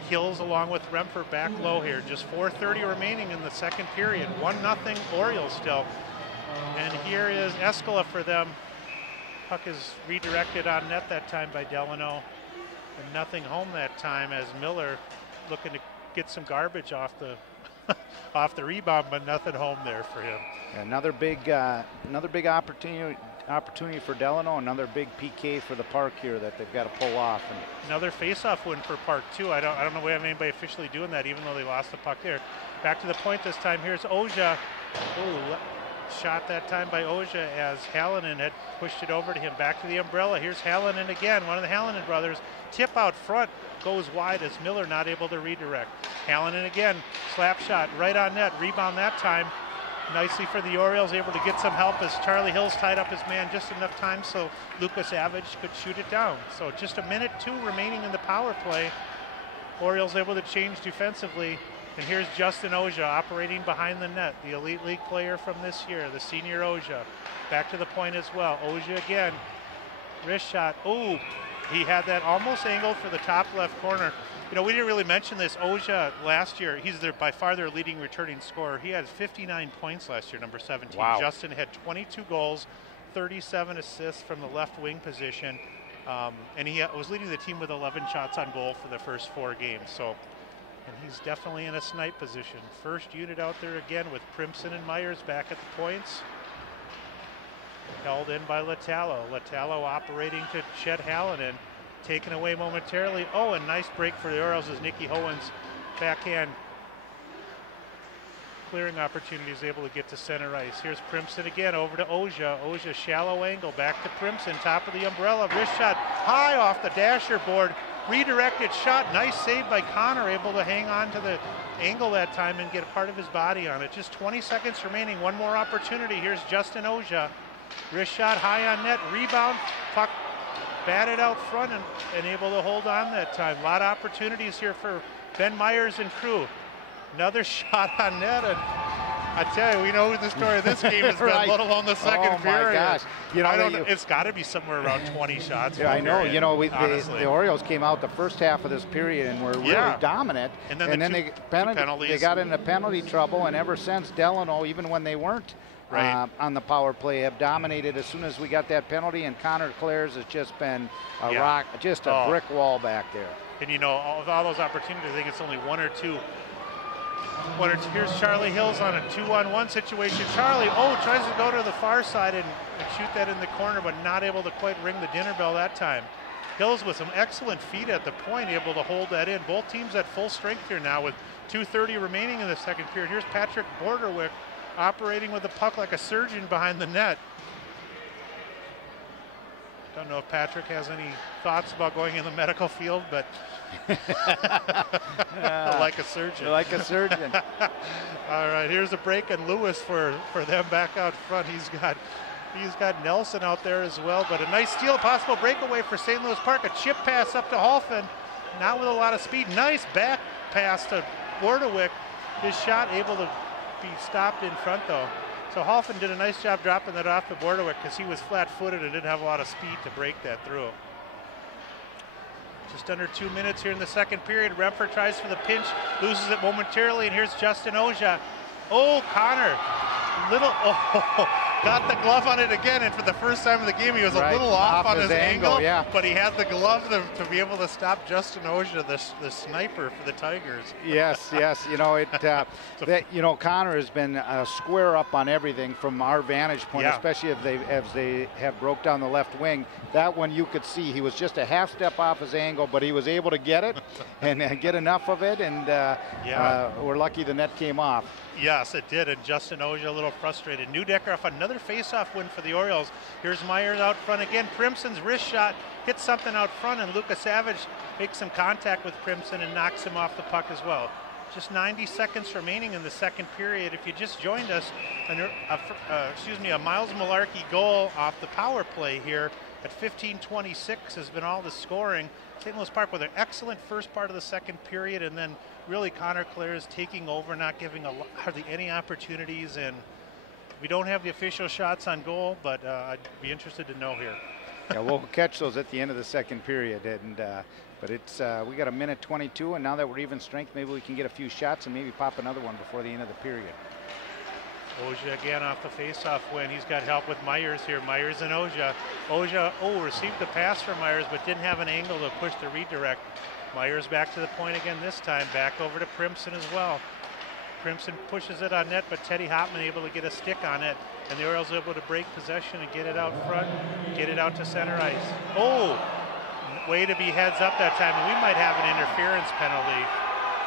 Hills along with Remfer back low here. Just 4:30 remaining in the second period. 1-0 Orioles still. And here is Escala for them. Puck is redirected on net that time by Delano. And nothing home that time as Miller looking to get some garbage off the off the rebound, but nothing home there for him. Another big opportunity for Delano. Another big PK for the Park here that they've got to pull off. And another face-off win for Park too. I don't know we have anybody officially doing that, even though they lost the puck there. Back to the point this time. Here's Oja. Oh, shot that time by Oja as Hallinan had pushed it over to him. Back to the umbrella. Here's Hallinan again. One of the Hallinan brothers. Tip out front goes wide as Miller not able to redirect. Hallinan again. Slap shot right on net. Rebound that time. Nicely for the Orioles, able to get some help as Charlie Hills tied up his man just enough time so Lucas Savage could shoot it down. So just a minute 2 remaining in the power play. Orioles able to change defensively. And here's Justin Oja operating behind the net, the Elite League player from this year, the senior Oja. Back to the point as well. Oja again. Wrist shot. Oh, he had that almost angled for the top left corner. You know, we didn't really mention this. Oja last year, he's by far their leading returning scorer. He had 59 points last year, number 17. Wow. Justin had 22 goals, 37 assists from the left wing position. And he was leading the team with 11 shots on goal for the first 4 games. So, and he's definitely in a snipe position. First unit out there again with Primson and Myers back at the points. Held in by Latallo. Latallo operating to Chet Hallinan. Taken away momentarily. Oh, and nice break for the Orioles as Nicky Hohen's backhand clearing opportunity is able to get to center ice. Here's Primson again over to Oja. Oja shallow angle back to Primson. Top of the umbrella. Wrist shot high off the dasher board. Redirected shot. Nice save by Connor. Able to hang on to the angle that time and get a part of his body on it. Just 20 seconds remaining. One more opportunity. Here's Justin Oja. Wrist shot high on net. Rebound. Puck batted out front and able to hold on that time. A lot of opportunities here for Ben Myers and crew. Another shot on net, and I tell you, we know who the story of this game has been, right. Let alone the second period. Oh my gosh! You know, it's got to be somewhere around 20 shots. Yeah, I know. Period, you know, the Orioles came out the first half of this period and were really dominant, and then they got into penalty trouble, and ever since Delano, even when they weren't on the power play, have dominated as soon as we got that penalty, and Connor Claire's has just been a rock, just a brick wall back there. And you know, all those opportunities, I think it's only one or two. Here's Charlie Hills on a 2-on-1 situation. Charlie, tries to go to the far side and shoot that in the corner, but not able to quite ring the dinner bell that time. Hills with some excellent feet at the point, able to hold that in. Both teams at full strength here now with 2:30 remaining in the second period. Here's Patrick Borderwick operating with the puck like a surgeon behind the net. Don't know if Patrick has any thoughts about going in the medical field, but like a surgeon. Like a surgeon. All right, here's a break, and Lewis for them back out front. He's got Nelson out there as well, but a nice steal, possible breakaway for St. Louis Park. A chip pass up to Holfin, not with a lot of speed. Nice back pass to Borderwick. His shot able to be stopped in front though. So Halfin did a nice job dropping that off the Bordewick because he was flat-footed and didn't have a lot of speed to break that through. Just under 2 minutes here in the second period. Remfer tries for the pinch, loses it momentarily, and here's Justin Oja. Oh, Connor, got the glove on it again, and for the first time of the game, he was a little off on his angle, yeah. But he had the glove to be able to stop Justin Oja, the sniper for the Tigers. Yes, yes. You know, Connor has been square up on everything from our vantage point, especially if they have broke down the left wing. That one you could see he was just a half step off his angle, but he was able to get it and get enough of it, and we're lucky the net came off. Yes, it did, and Justin Oja a little frustrated. Neudecker off another face-off win for the Orioles. Here's Myers out front again. Primson's wrist shot hits something out front, and Lucas Savage makes some contact with Primson and knocks him off the puck as well. Just 90 seconds remaining in the second period. If you just joined us, a Miles Malarkey goal off the power play here at 15:26 has been all the scoring. St. Louis Park with an excellent first part of the second period, and then really Connor Clare is taking over, not giving hardly any opportunities, and we don't have the official shots on goal, but I'd be interested to know here. Yeah, we'll catch those at the end of the second period, and but it's we got a minute 22, and now that we're even strength, maybe we can get a few shots and maybe pop another one before the end of the period. Oja again off the face-off win. He's got help with Myers here. Myers and Oja. Oja, received the pass from Myers, but didn't have an angle to push the redirect. Myers back to the point again this time. Back over to Primson as well. Primson pushes it on net, but Teddy Hopman able to get a stick on it, and the Orioles able to break possession and get it out front, get it out to center ice. Oh, way to be heads up that time, and we might have an interference penalty.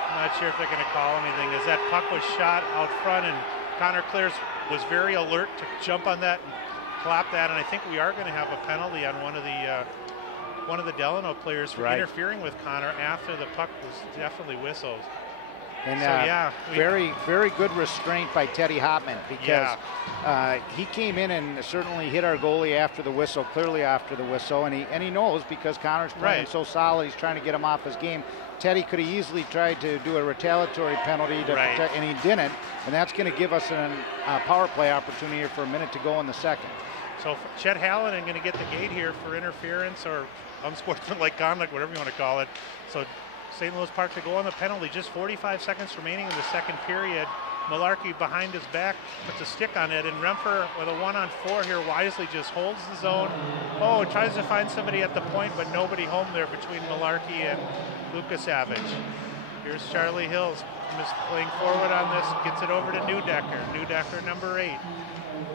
I'm not sure if they're going to call anything, as that puck was shot out front, and Connor Clare was very alert to jump on that and clap that, and I think we are going to have a penalty on one of the Delano players for interfering with Connor after the puck was definitely whistled. And very, very good restraint by Teddy Hopman, because he came in and certainly hit our goalie after the whistle, clearly after the whistle, and he knows, because Connor's playing so solid, he's trying to get him off his game. Teddy could have easily tried to do a retaliatory penalty to protect, and he didn't, and that's going to give us a power play opportunity here for a minute to go in the second. So Chet Hallinan going to get the gate here for interference or unsportsmanlike conduct, whatever you want to call it. So St. Louis Park to go on the penalty. Just 45 seconds remaining in the second period. Malarkey behind his back puts a stick on it, and Remfer with a 1-on-4 here wisely just holds the zone. Oh, tries to find somebody at the point, but nobody home there between Malarkey and Lucas Savage. Here's Charlie Hills playing forward on this, gets it over to Neudecker. Neudecker, number 8.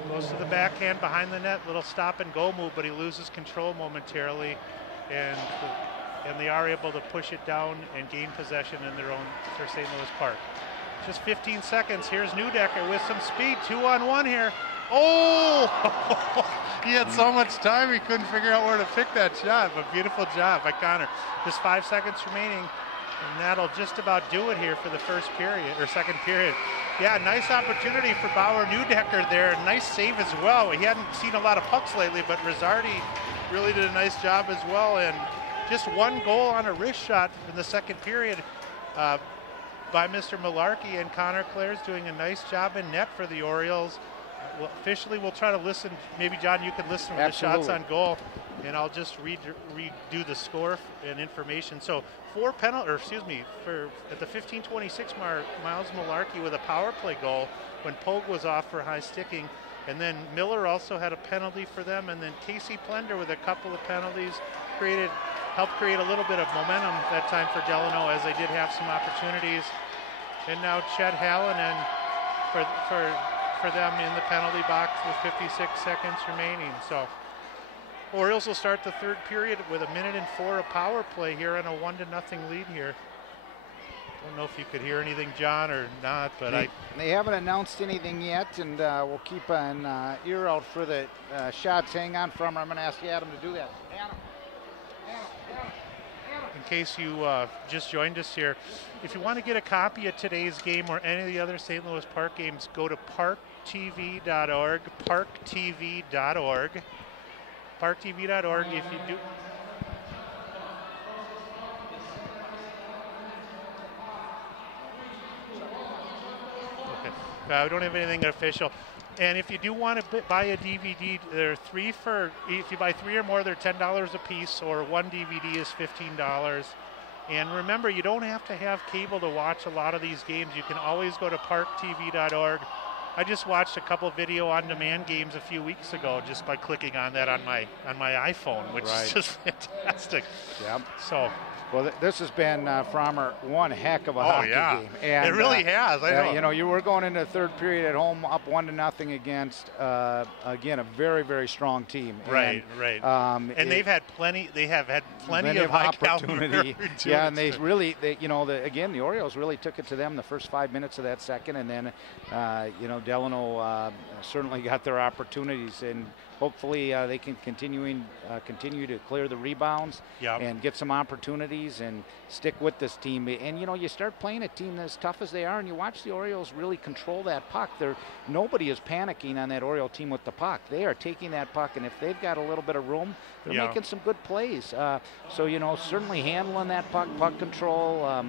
Goes to the backhand behind the net, little stop and go move, but he loses control momentarily, and they are able to push it down and gain possession in their own for St. Louis Park. Just 15 seconds. Here's Neudecker with some speed. 2-on-1 here. Oh! He had so much time he couldn't figure out where to pick that shot, but beautiful job by Connor. Just 5 seconds remaining, and that'll just about do it here for the first period, or second period. Yeah, nice opportunity for Bauer Neudecker there. Nice save as well. He hadn't seen a lot of pucks lately, but Rosardi really did a nice job as well, and just one goal on a wrist shot in the second period by Mr. Malarkey, and Connor Clare's doing a nice job in net for the Orioles. Well, officially, we'll try to listen. Maybe, John, you can listen to the shots on goal, and I'll just redo the score and information. So at the 15:26 mark, Miles Malarkey with a power play goal when Pogue was off for high sticking. And then Miller also had a penalty for them, and then Casey Plender with a couple of penalties helped create a little bit of momentum that time for Delano, as they did have some opportunities. And now Chet Hallinan for them in the penalty box with 56 seconds remaining. So Orioles will start the third period with 1:04 of power play here on a 1-0 lead here. Don't know if you could hear anything, John, or not, but they haven't announced anything yet, and we'll keep an ear out for the shots. Hang on from her. I'm going to ask Adam to do that. Adam. In case you just joined us here, if you want to get a copy of today's game or any of the other St. Louis Park games, go to ParkTV.org, ParkTV.org, ParkTV.org. If you do. We don't have anything official. And if you do want to buy a DVD, they're if you buy 3 or more, they're $10 a piece, or one DVD is $15. And remember, you don't have to have cable to watch a lot of these games. You can always go to ParkTV.org. I just watched a couple video on-demand games a few weeks ago just by clicking on that on my iPhone, which is just fantastic. Yep. So. Well, this has been, Frommer, one heck of a hockey game. And, it really has. I know. You know, you were going into the third period at home up 1-0 against, again, a very, very strong team. Right, right. And they have had plenty of high opportunity. Yeah, and they again, the Orioles really took it to them the first 5 minutes of that second, and then, Delano certainly got their opportunities, and hopefully they can continue to clear the rebounds and get some opportunities and stick with this team. And, you start playing a team as tough as they are, and you watch the Orioles really control that puck. Nobody is panicking on that Oriole team with the puck. They are taking that puck, and if they've got a little bit of room, they're making some good plays. So, certainly handling that puck control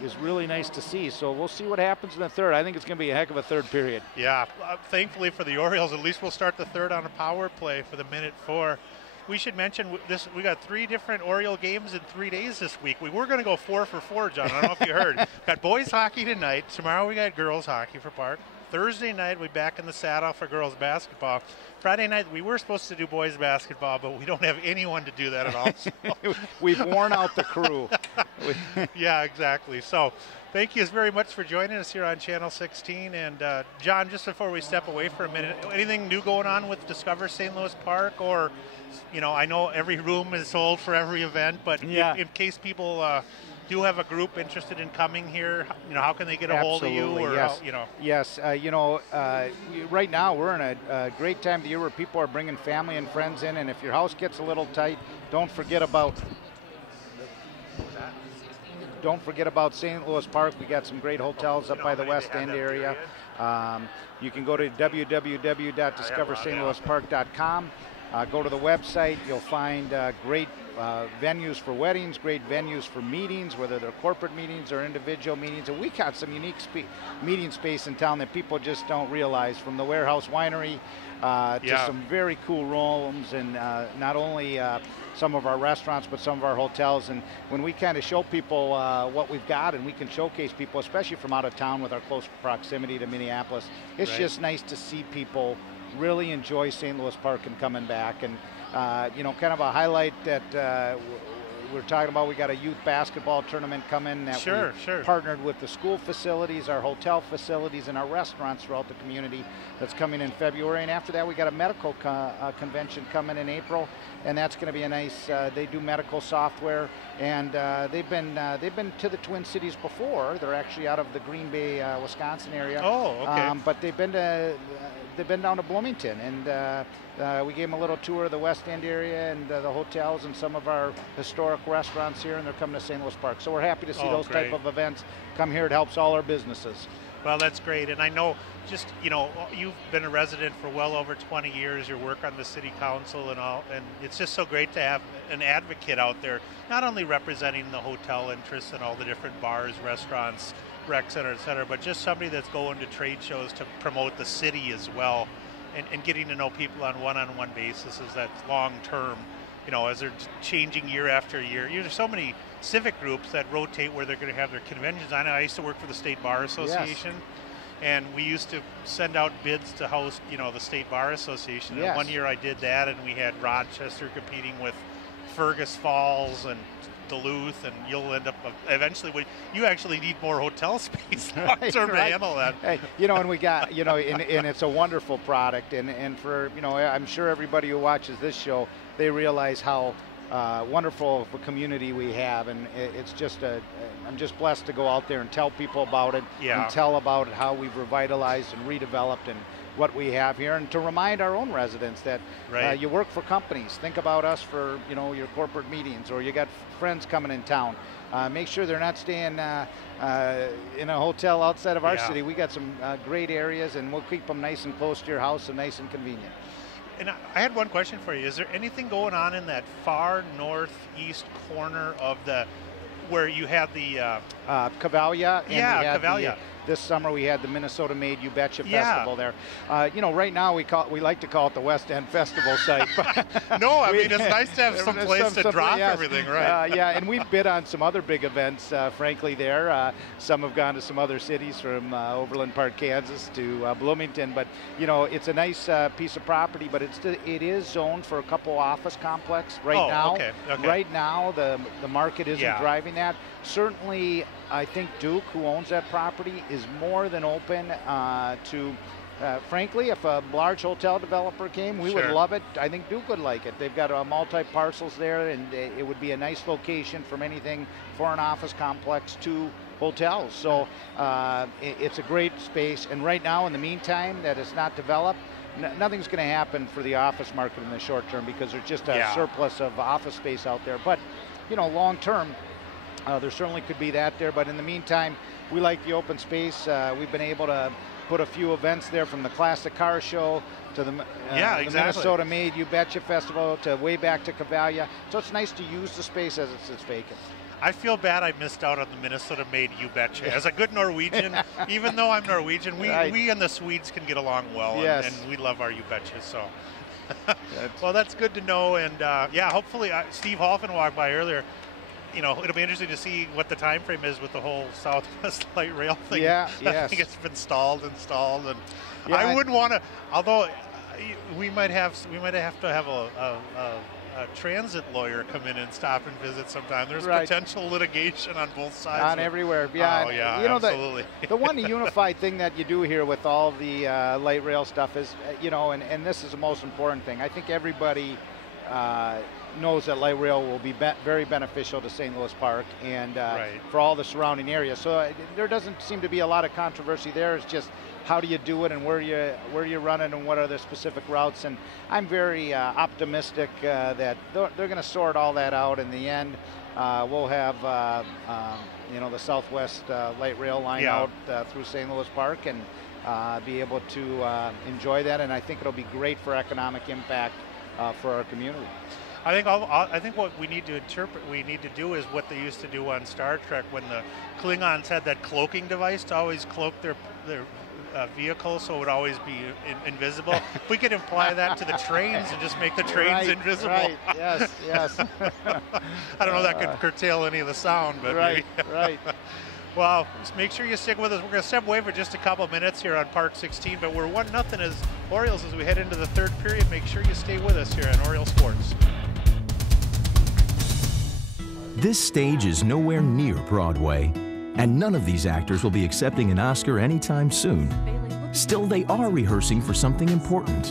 is really nice to see. So we'll see what happens in the third. I think it's going to be a heck of a third period. Yeah, thankfully for the Orioles, at least we'll start the third on a power play for the minute 4. We should mention this. We got 3 different Oriole games in 3 days this week. We were going to go 4 for 4, John. I don't know if you heard. Got boys hockey tonight. Tomorrow we got girls hockey for Park. Thursday night we back in the saddle for girls basketball. Friday night we were supposed to do boys basketball, but we don't have anyone to do that at all. So. We've worn out the crew. Yeah, exactly. So thank you very much for joining us here on Channel 16. And John, just before we step away for a minute, anything new going on with Discover St. Louis Park? Or, I know every room is sold for every event, but in case people do have a group interested in coming here, how can they get a hold of you? Or yes. Right now we're in a great time of the year where people are bringing family and friends in, and if your house gets a little tight, don't forget about St. Louis Park. We got some great hotels up by the West End area. You can go to www.discoverstlouispark.com. Go to the website. You'll find great venues for weddings, great venues for meetings, whether they're corporate meetings or individual meetings. And we got some unique meeting space in town that people just don't realize, from the Warehouse Winery to some very cool rooms, and not only some of our restaurants, but some of our hotels. And when we kind of show people what we've got, and we can showcase people, especially from out of town with our close proximity to Minneapolis, it's just nice to see people really enjoy St. Louis Park and coming back. And kind of a highlight that we're talking about, we got a youth basketball tournament coming that we partnered with the school facilities, our hotel facilities, and our restaurants throughout the community. That's coming in February. And after that, we got a medical convention coming in April, and that's going to be a nice. They do medical software, and they've been to the Twin Cities before. They're actually out of the Green Bay, Wisconsin area. Oh, okay. But they've been down to Bloomington, and we gave them a little tour of the West End area and the hotels and some of our historic restaurants here, and they're coming to St. Louis Park. So we're happy to see those type of events come here. It helps all our businesses. Well, that's great. And I know you've been a resident for well over 20 years, your work on the city council and all, and it's just so great to have an advocate out there, not only representing the hotel interests and all the different bars, restaurants, rec center, et cetera, but just somebody that's going to trade shows to promote the city as well, and getting to know people on one-on-one basis as that long-term, as they're changing year after year. There's so many civic groups that rotate where they're going to have their conventions. I know I used to work for the State Bar Association, and we used to send out bids to host, the State Bar Association. And one year I did that, and we had Rochester competing with Fergus Falls and Duluth, and you'll end up eventually you actually need more hotel space to handle that. Hey, and we got, and it's a wonderful product, and for, I'm sure everybody who watches this show, they realize how wonderful of a community we have, and it's just I'm just blessed to go out there and tell people about it, and tell about how we've revitalized and redeveloped and what we have here, and to remind our own residents that you work for companies. Think about us for your corporate meetings, or you got friends coming in town. Make sure they're not staying in a hotel outside of our city. We got some great areas, and we'll keep them nice and close to your house and nice and convenient. And I had one question for you. Is there anything going on in that far northeast corner of where you have the Cavalia? Cavalia. this summer we had the Minnesota-made You Betcha Festival there. You know, right now we like to call it the West End Festival site. No, I mean, it's nice to have some place to drop everything, right? Yeah, and we've bid on some other big events, frankly, there. Some have gone to some other cities, from Overland Park, Kansas to Bloomington. But, you know, it's a nice piece of property, but it is zoned for a couple office complex right now. Okay. Right now, the market isn't driving that. Certainly, I think Duke, who owns that property, is more than open to, frankly, if a large hotel developer came, we would love it. I think Duke would like it. They've got multi-parcels there, and it would be a nice location from anything for an office complex to hotels. So it's a great space. And right now, in the meantime, that it's not developed, nothing's going to happen for the office market in the short term, because there's just a surplus of office space out there. But, you know, long term, there certainly could be that there. But in the meantime, we like the open space. We've been able to put a few events there, from the Classic Car Show to the Minnesota-made You Betcha Festival to way back to Cavalia. So it's nice to use the space as it sits vacant. I feel bad I missed out on the Minnesota-made You Betcha. As a good Norwegian, even though I'm Norwegian, we and the Swedes can get along well, and we love our You Betcha. So, well, that's good to know. And yeah, hopefully, Steve Hoffman walked by earlier. You know, it'll be interesting to see what the time frame is with the whole Southwest Light Rail thing. Yeah, I think it's been stalled, and I wouldn't want to. Although we might have to have a transit lawyer come in and stop and visit sometime. There's potential litigation on both sides. On everywhere, yeah. Oh, yeah, you know, absolutely. The one unified thing that you do here with all the light rail stuff is, you know, and this is the most important thing. I think everybody knows that light rail will be very beneficial to St. Louis Park and for all the surrounding areas. So there doesn't seem to be a lot of controversy there. It's just how do you do it, and where you run it, and what are the specific routes. And I'm very optimistic that they're going to sort all that out in the end. We'll have you know, the Southwest light rail line out through St. Louis Park, and be able to enjoy that. And I think it'll be great for economic impact for our community. I think what we need to do is what they used to do on Star Trek when the Klingons had that cloaking device to always cloak their vehicle, so it would always be invisible. If we could apply that to the trains and just make the trains invisible. Right, yes. I don't know if that could curtail any of the sound, but right. Well, make sure you stick with us. We're going to step away for just a couple minutes here on Park 16, but we're 1-0 as Orioles as we head into the third period. Make sure you stay with us here on Oriole Sports. This stage is nowhere near Broadway, and none of these actors will be accepting an Oscar anytime soon. Still, they are rehearsing for something important.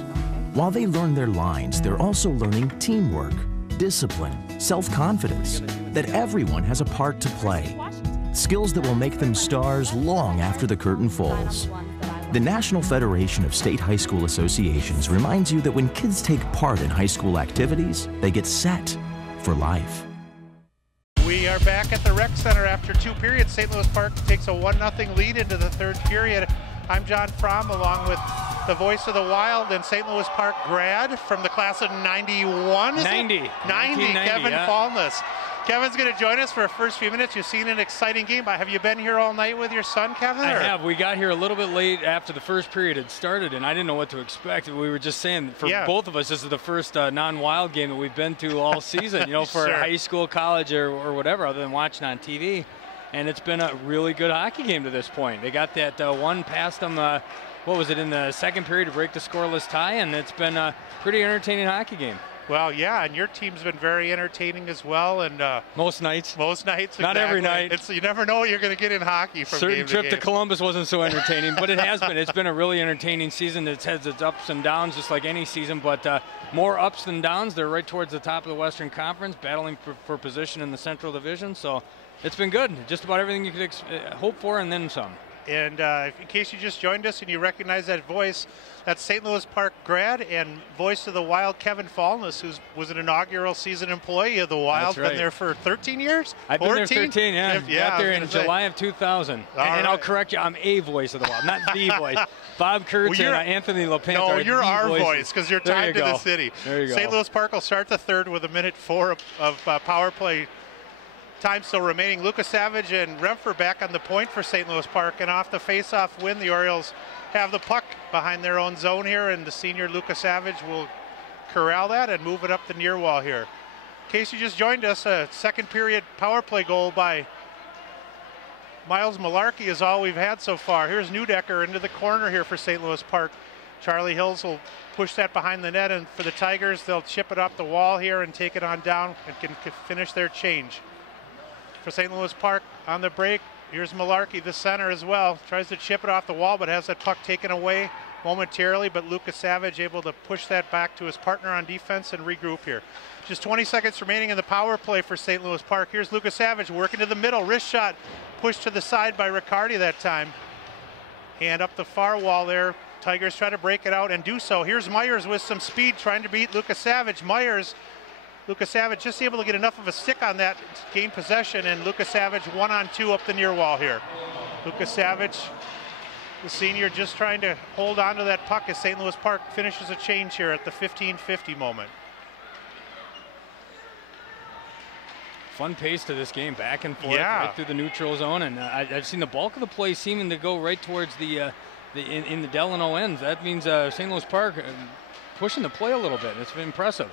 While they learn their lines, they're also learning teamwork, discipline, self-confidence, that everyone has a part to play. Skills that will make them stars long after the curtain falls. The National Federation of State High School Associations reminds you that when kids take part in high school activities, they get set for life. We are back at the Rec Center after 2 periods. St. Louis Park takes a 1-0 lead into the third period. I'm John Fromm, along with the voice of the Wild and St. Louis Park grad from the class of 91. 90, Kevin Fallness. Kevin's going to join us for the first few minutes. You've seen an exciting game. Have you been here all night with your son, Kevin? I have. We got here a little bit late after the first period had started, and I didn't know what to expect. We were just saying, for both of us, this is the first non-Wild game that we've been to all season, you know, for high school, college, or whatever, other than watching on TV. And it's been a really good hockey game to this point. They got that one past them, what was it, in the second period to break the scoreless tie, and it's been a pretty entertaining hockey game. Well, yeah, and your team's been very entertaining as well. And most nights. Not every night. You never know what you're going to get in hockey from Certain game trip to game. to Columbus wasn't so entertaining, but it has been. It's been a really entertaining season. It has its ups and downs, just like any season, but more ups than downs. They're right towards the top of the Western Conference, battling for position in the Central Division. So it's been good. Just about everything you could hope for, and then some. And in case you just joined us and you recognize that voice, that's St. Louis Park grad and voice of the Wild, Kevin Fallness, who was an inaugural season employee of the Wild. That's right. Been there for 13 years? I've 14? been there 13, yeah. Got there in July of 2000. And I'll correct you, I'm a voice of the Wild, not the voice. Bob Kurtz and Anthony LaPanta. No, you're our voice because you're tied to the city. There you go. St. Louis Park will start the third with 1:04 of power play Time still remaining. Lucas Savage and Remfer back on the point for St. Louis Park, and off the face-off win, the Orioles have the puck behind their own zone here, and the senior Lucas Savage will corral that and move it up the near wall here. In case you just joined us, a second period power play goal by Miles Malarkey is all we've had so far. Here's Neudecker into the corner here for St. Louis Park. Charlie Hills will push that behind the net, and for the Tigers, they'll chip it up the wall here and take it on down and can finish their change. For St. Louis Park on the break, here's Malarkey, the center as well. Tries to chip it off the wall, but has that puck taken away momentarily, but Lucas Savage able to push that back to his partner on defense and regroup here. Just 20 seconds remaining in the power play for St. Louis Park. Here's Lucas Savage working to the middle, wrist shot, pushed to the side by Riccardi that time. And up the far wall there, Tigers try to break it out and do so. Here's Myers with some speed trying to beat Lucas Savage. Lucas Savage just able to get enough of a stick on that, gain possession, and Lucas Savage 1-on-2 up the near wall here. Lucas Savage, the senior, just trying to hold on to that puck as St. Louis Park finishes a change here at the 15:50 moment. Fun pace to this game, back and forth, right through the neutral zone, and I've seen the bulk of the play seeming to go right towards in the Delano ends. That means St. Louis Park pushing the play a little bit. It's been impressive.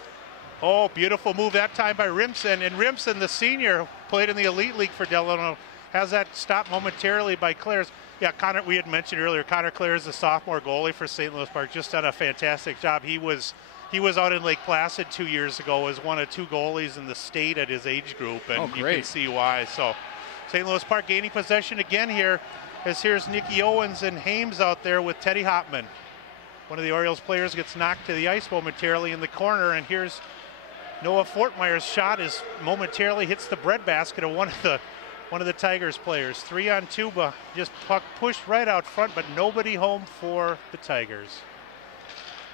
Oh, beautiful move that time by Rimson, and Rimson, the senior, played in the Elite League for Delano, has that stopped momentarily by Clares. Yeah, Connor, we had mentioned earlier, Connor Clares, the sophomore goalie for St. Louis Park, just done a fantastic job. He was out in Lake Placid 2 years ago as one of 2 goalies in the state at his age group, and you can see why. So St. Louis Park gaining possession again here, as here's Nicky Owens and Hames out there with Teddy Hopman. One of the Orioles players gets knocked to the ice momentarily in the corner, and here's Noah Fortmeyer's shot is momentarily hits the breadbasket of one of the Tigers players. 3-on-2, but just puck pushed right out front, but nobody home for the Tigers.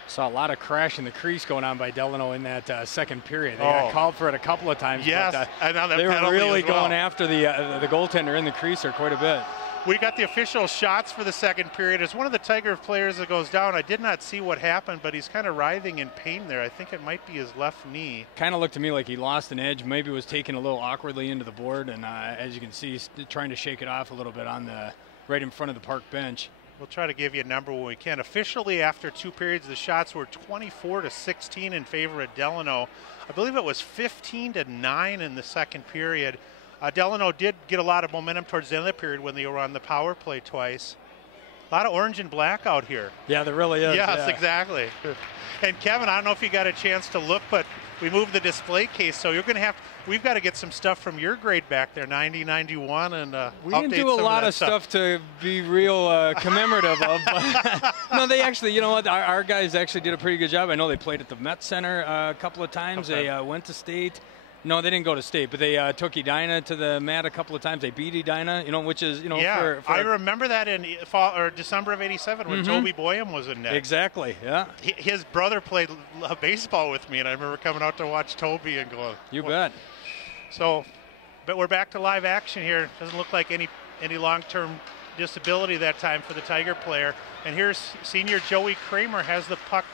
Saw a lot of crash in the crease going on by Delano in that second period. They got called for it a couple of times. Yes, but, they were really going after the goaltender in the crease there quite a bit. We got the official shots for the second period. As one of the Tiger players that goes down, I did not see what happened, but he's kind of writhing in pain there. I think it might be his left knee. Kind of looked to me like he lost an edge, maybe was taken a little awkwardly into the board, and as you can see, he's trying to shake it off a little bit right in front of the Park bench. We'll try to give you a number when we can. Officially, after 2 periods, the shots were 24-16 in favor of Delano. I believe it was 15-9 in the second period. Delano did get a lot of momentum towards the end of the period when they were on the power play twice. A lot of orange and black out here. Yeah, there really is. Yes, exactly. And Kevin, I don't know if you got a chance to look, but we moved the display case, so we've got to get some stuff from your grade back there, 90, 91, and we didn't do a lot of stuff to be real commemorative of. But no, they actually, you know what, our guys actually did a pretty good job. I know they played at the Met Center a couple of times. Okay. They went to state. No, they didn't go to state, but they took Edina to the mat a couple of times. They beat Edina, which is, Yeah, I remember that in fall or December of '87 when Toby Boyum was in net. Exactly, yeah. His brother played baseball with me, and I remember coming out to watch Toby and going. You bet. So, but we're back to live action here. Doesn't look like any long-term disability that time for the Tiger player. And here's senior Joey Kramer has the puck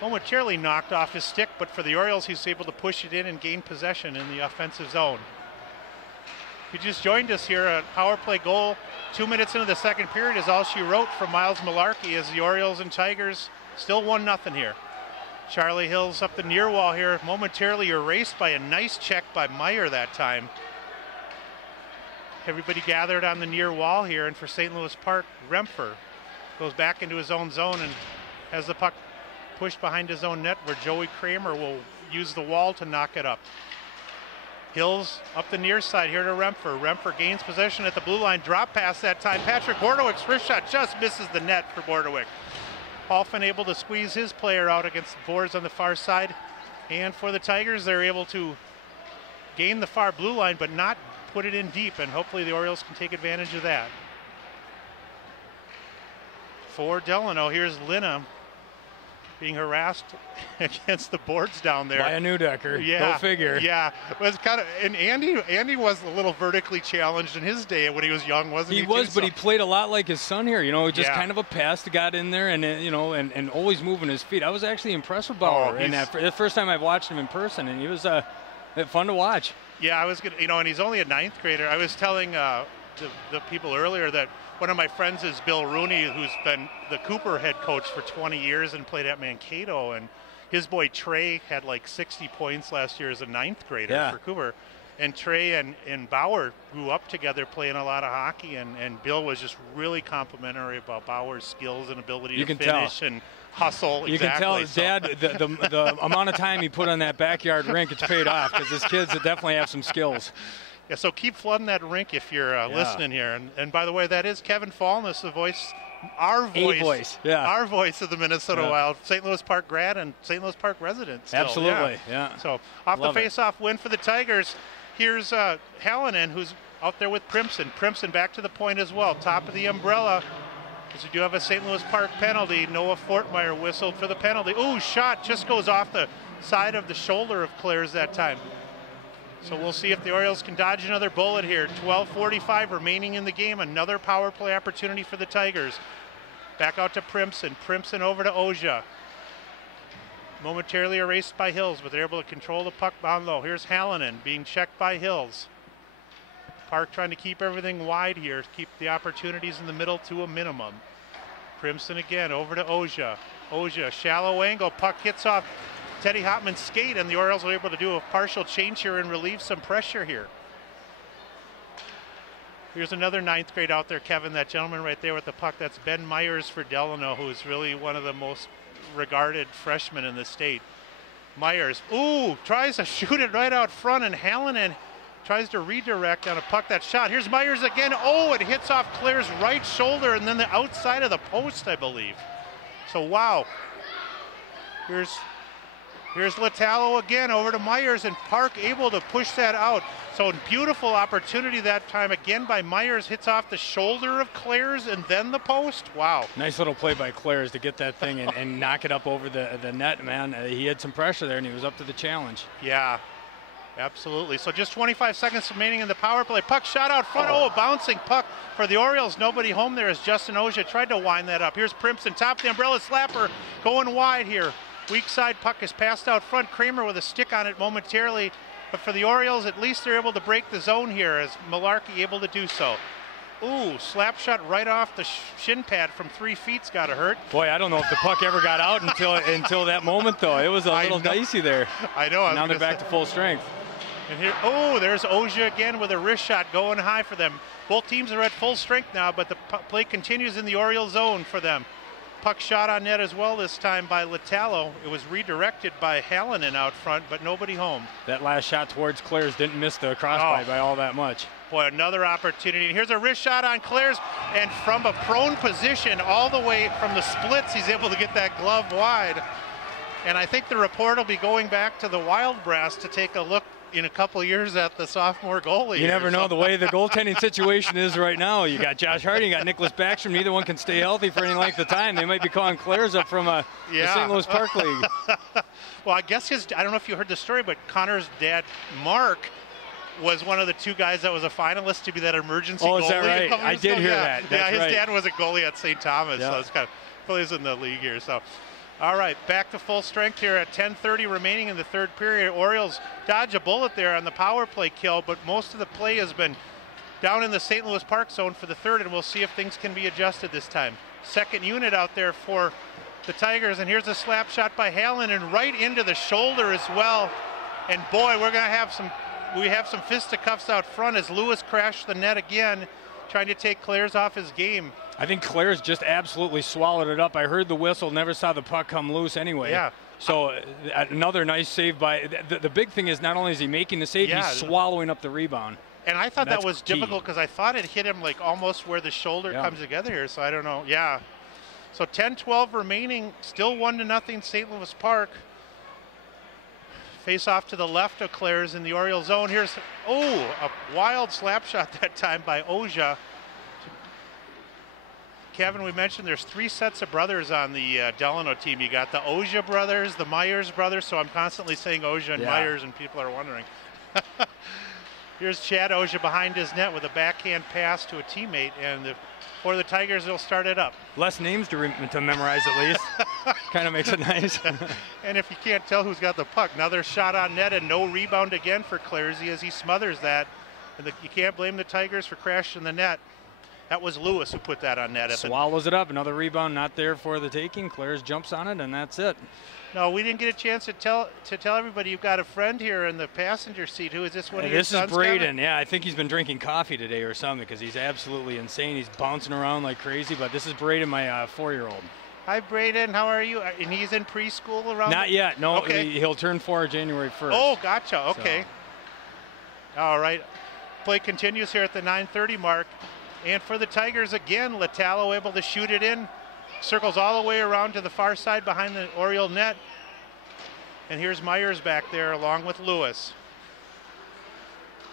momentarily knocked off his stick, but for the Orioles, he's able to push it in and gain possession in the offensive zone. If you just joined us here, a power play goal 2 minutes into the second period is all she wrote from Miles Malarkey as the Orioles and Tigers still 1-0 here. Charlie Hills up the near wall here, momentarily erased by a nice check by Meyer that time. Everybody gathered on the near wall here, and for St. Louis Park, Remfer goes back into his own zone and has the puck pushed behind his own net, where Joey Kramer will use the wall to knock it up. Hills up the near side here to Remfer. Remfer gains possession at the blue line, drop pass that time. Patrick Bordewick's wrist shot just misses the net for Bordewick. Hoffman able to squeeze his player out against the boards on the far side. And for the Tigers, they're able to gain the far blue line, but not put it in deep, and hopefully the Orioles can take advantage of that. For Delano, here's Linna being harassed against the boards down there. By a Neudecker. Yeah. Go figure. Yeah. It was kind of, and Andy was a little vertically challenged in his day when he was young, wasn't he? He was, but he played a lot like his son here. Just kind of a pest, got in there and and always moving his feet. I was actually impressed with Bauer. And the first time I watched him in person, and he was fun to watch. Yeah, I was gonna, and he's only a 9th grader. I was telling the people earlier that one of my friends is Bill Rooney, who's been the Cooper head coach for 20 years and played at Mankato, and his boy Trey had like 60 points last year as a 9th grader for Cooper. And Trey and Bauer grew up together playing a lot of hockey, and Bill was just really complimentary about Bauer's skills and ability to finish and hustle. You can tell, Dad, the amount of time he put on that backyard rink, it's paid off, because his kids definitely have some skills. Yeah, so keep flooding that rink if you're listening here. And by the way, that is Kevin Fallness, the voice, our voice of the Minnesota Wild, St. Louis Park grad and St. Louis Park resident still. Absolutely, yeah. So off the face-off win for the Tigers. Here's Hallinan, who's out there with Primson. Primson back to the point as well. Top of the umbrella, because we do have a St. Louis Park penalty. Noah Fortmeyer whistled for the penalty. Ooh, shot just goes off the side of the shoulder of Claire's that time. So we'll see if the Orioles can dodge another bullet here. 12:45 remaining in the game. Another power play opportunity for the Tigers. Back out to Primson. Primson over to Ozia. Momentarily erased by Hills, but they're able to control the puck down low. Here's Hallinan being checked by Hills. Park trying to keep everything wide here, keep the opportunities in the middle to a minimum. Primson again over to Ozia. Ozia, shallow angle, puck hits off Teddy Hopman's skate, and the Orioles were able to do a partial change here and relieve some pressure here. Here's another 9th grade out there, Kevin, that gentleman right there with the puck. That's Ben Myers for Delano, who is really one of the most regarded freshmen in the state. Myers, tries to shoot it right out front, and Hallinan tries to redirect on a puck that shot. Here's Myers again. It hits off Claire's right shoulder and then the outside of the post, I believe. So, wow. Here's Latallo again over to Myers, and Park able to push that out. So beautiful opportunity that time again by Myers, hits off the shoulder of Claire's and then the post. Wow. Nice little play by Claire's to get that thing and knock it up over the net, man. He had some pressure there and he was up to the challenge. Yeah, absolutely. So just 25 seconds remaining in the power play. Puck shot out front. A bouncing puck for the Orioles. Nobody home there as Justin Ozia tried to wind that up. Here's Primson, top of the umbrella slapper, going wide here. Weak side puck is passed out front. Kramer with a stick on it momentarily. But for the Orioles, at least they're able to break the zone here as Malarkey able to do so. Slap shot right off the shin pad from 3 feet's got to hurt. Boy, I don't know if the puck ever got out until that moment, though. It was a little dicey there. I know. Now they're back to full strength. And here, there's Ozia again with a wrist shot going high for them. Both teams are at full strength now, but the play continues in the Orioles zone for them. Puck shot on net as well this time by Latallo. It was redirected by Hallinan out front, but nobody home. That last shot towards Claire's didn't miss the crossbar by all that much. Boy, another opportunity. Here's a wrist shot on Claire's, and from a prone position all the way from the splits, he's able to get that glove wide. And I think the report will be going back to the Wild Brass to take a look in a couple of years at the sophomore goalie. You never know the way the goaltending situation is right now. You got Josh Harding, you got Nicholas Backstrom. Neither one can stay healthy for any length of time. They might be calling Claire's up from the St. Louis Park League. Well, I guess I don't know if you heard the story, but Connor's dad, Mark, was one of the 2 guys that was a finalist to be that emergency goalie. Oh, is that right? I did hear that. His dad was a goalie at St. Thomas, so it's kind of plays in the league here. So. All right, back to full strength here at 10:30 remaining in the 3rd period. Orioles dodge a bullet there on the power play kill, but most of the play has been down in the St. Louis Park zone for the 3rd, and we'll see if things can be adjusted this time. 2nd unit out there for the Tigers, and here's a slap shot by Hallinan right into the shoulder as well. And boy, we have some fisticuffs out front as Lewis crashed the net again, trying to take Claire's off his game. I think Claire's just absolutely swallowed it up. I heard the whistle, never saw the puck come loose anyway. Yeah. So another nice save by, the big thing is not only is he making the save, he's swallowing up the rebound. And I thought that was difficult because I thought it hit him like almost where the shoulder comes together here, so I don't know. Yeah. So 10-12 remaining, still 1-0 St. Louis Park. Face off to the left of Claire's in the Orioles zone. Here's, a wild slap shot that time by Ozia. Kevin, we mentioned there's 3 sets of brothers on the Delano team. You got the Ozia brothers, the Myers brothers, so I'm constantly saying Ozia and Myers, and people are wondering. Here's Chad Ozia behind his net with a backhand pass to a teammate, and the For the Tigers, they'll start it up. Less names to memorize at least. Kind of makes it nice. And if you can't tell who's got the puck, another shot on net and no rebound again for Clarzy as he smothers that. And you can't blame the Tigers for crashing the net. That was Lewis who put that on net. Swallows it up. Another rebound not there for the taking. Clares jumps on it, and that's it. No, we didn't get a chance to tell everybody you've got a friend here in the passenger seat. Who is this? One of your sons? This is Braden. Yeah, I think he's been drinking coffee today or something because he's absolutely insane. He's bouncing around like crazy. But this is Braden, my 4-year-old. Hi, Braden. How are you? And he's in preschool around? Not yet. No, okay. He'll turn 4 January 1st. Oh, gotcha. Okay. So. All right. Play continues here at the 9:30 mark. And for the Tigers again, Latalo able to shoot it in. Circles all the way around to the far side behind the Oriole net. And here's Myers back there along with Lewis.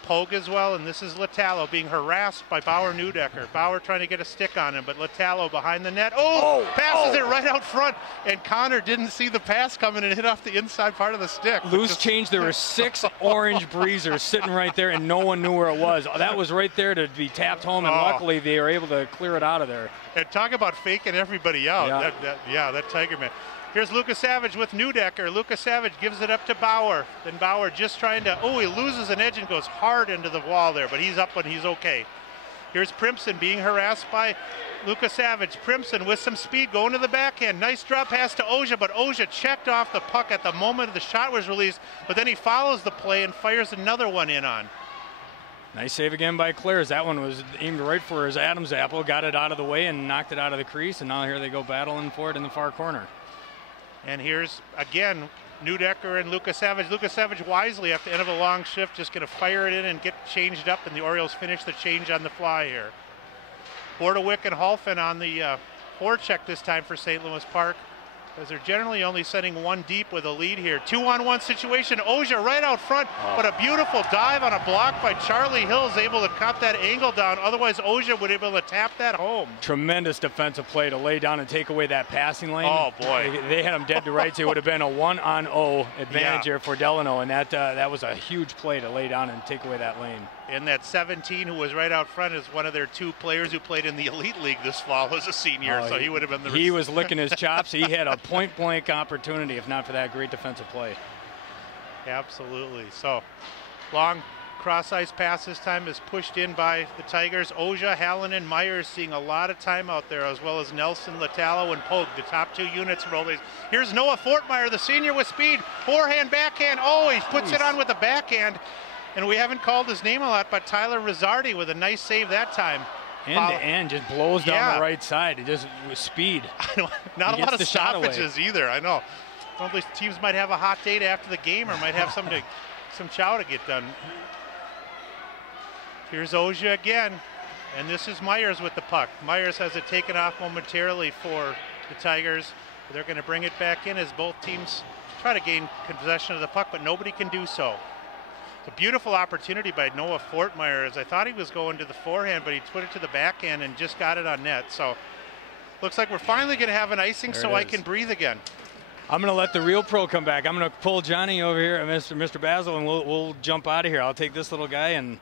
Pogue as well, and this is Latalo being harassed by Bauer Neudecker. Bauer trying to get a stick on him, but Latalo behind the net. Passes it right out front, and Connor didn't see the pass coming and hit off the inside part of the stick. Loose change, there were 6 orange breezers sitting right there, and no one knew where it was. That was right there to be tapped home, and luckily they were able to clear it out of there. And talk about faking everybody out. Yeah, that Tiger man. Here's Lucas Savage with Neudecker. Lucas Savage gives it up to Bauer. Then Bauer just trying to, he loses an edge and goes hard into the wall there, but he's up and he's okay. Here's Primson being harassed by Lucas Savage. Primson with some speed going to the backhand. Nice drop pass to Oja, but Oja checked off the puck at the moment the shot was released, but then he follows the play and fires another one in on. Nice save again by Clares. That one was aimed right for his Adam's apple, got it out of the way and knocked it out of the crease, and now here they go battling for it in the far corner. And here's, again, Neudecker and Lucas Savage. Lucas Savage wisely, after the end of a long shift, just going to fire it in and get changed up, and the Orioles finish the change on the fly here. Bordewick and Halfin on the forecheck this time for St. Louis Park, because they're generally only sending one deep with a lead here. 2-on-1 situation, Oja right out front, but a beautiful dive on a block by Charlie Hills, able to cut that angle down. Otherwise, Oja would be able to tap that home. Tremendous defensive play to lay down and take away that passing lane. Oh, boy. They had him dead to rights. It would have been a 1-on-0 advantage here for Delano, and that was a huge play to lay down and take away that lane. And that 17 who was right out front is one of their 2 players who played in the Elite League this fall as a senior, so he would have been the... He was licking his chops. He had a point-blank opportunity, if not for that great defensive play. Absolutely. So, long cross-ice pass this time is pushed in by the Tigers. Oja, Hallen, and Myers seeing a lot of time out there, as well as Nelson, Latalo, and Pogue, the top 2 units rolling. Here's Noah Fortmeyer, the senior with speed. Forehand, backhand. He puts it on with the backhand. And we haven't called his name a lot, but Tyler Rizzardi with a nice save that time. End just blows down the right side. It just with speed. Not a lot of stoppages either. I know. Well, these teams might have a hot date after the game, or might have some chow to get done. Here's Oja again, and this is Myers with the puck. Myers has it taken off momentarily for the Tigers. They're going to bring it back in as both teams try to gain possession of the puck, but nobody can do so. It's a beautiful opportunity by Noah Fortmeyer, as I thought he was going to the forehand, but he put it to the backhand and just got it on net. So looks like we're finally going to have an icing so I can breathe again. I'm going to let the real pro come back. I'm going to pull Johnny over here, Mr. Basill, and we'll jump out of here. I'll take this little guy and,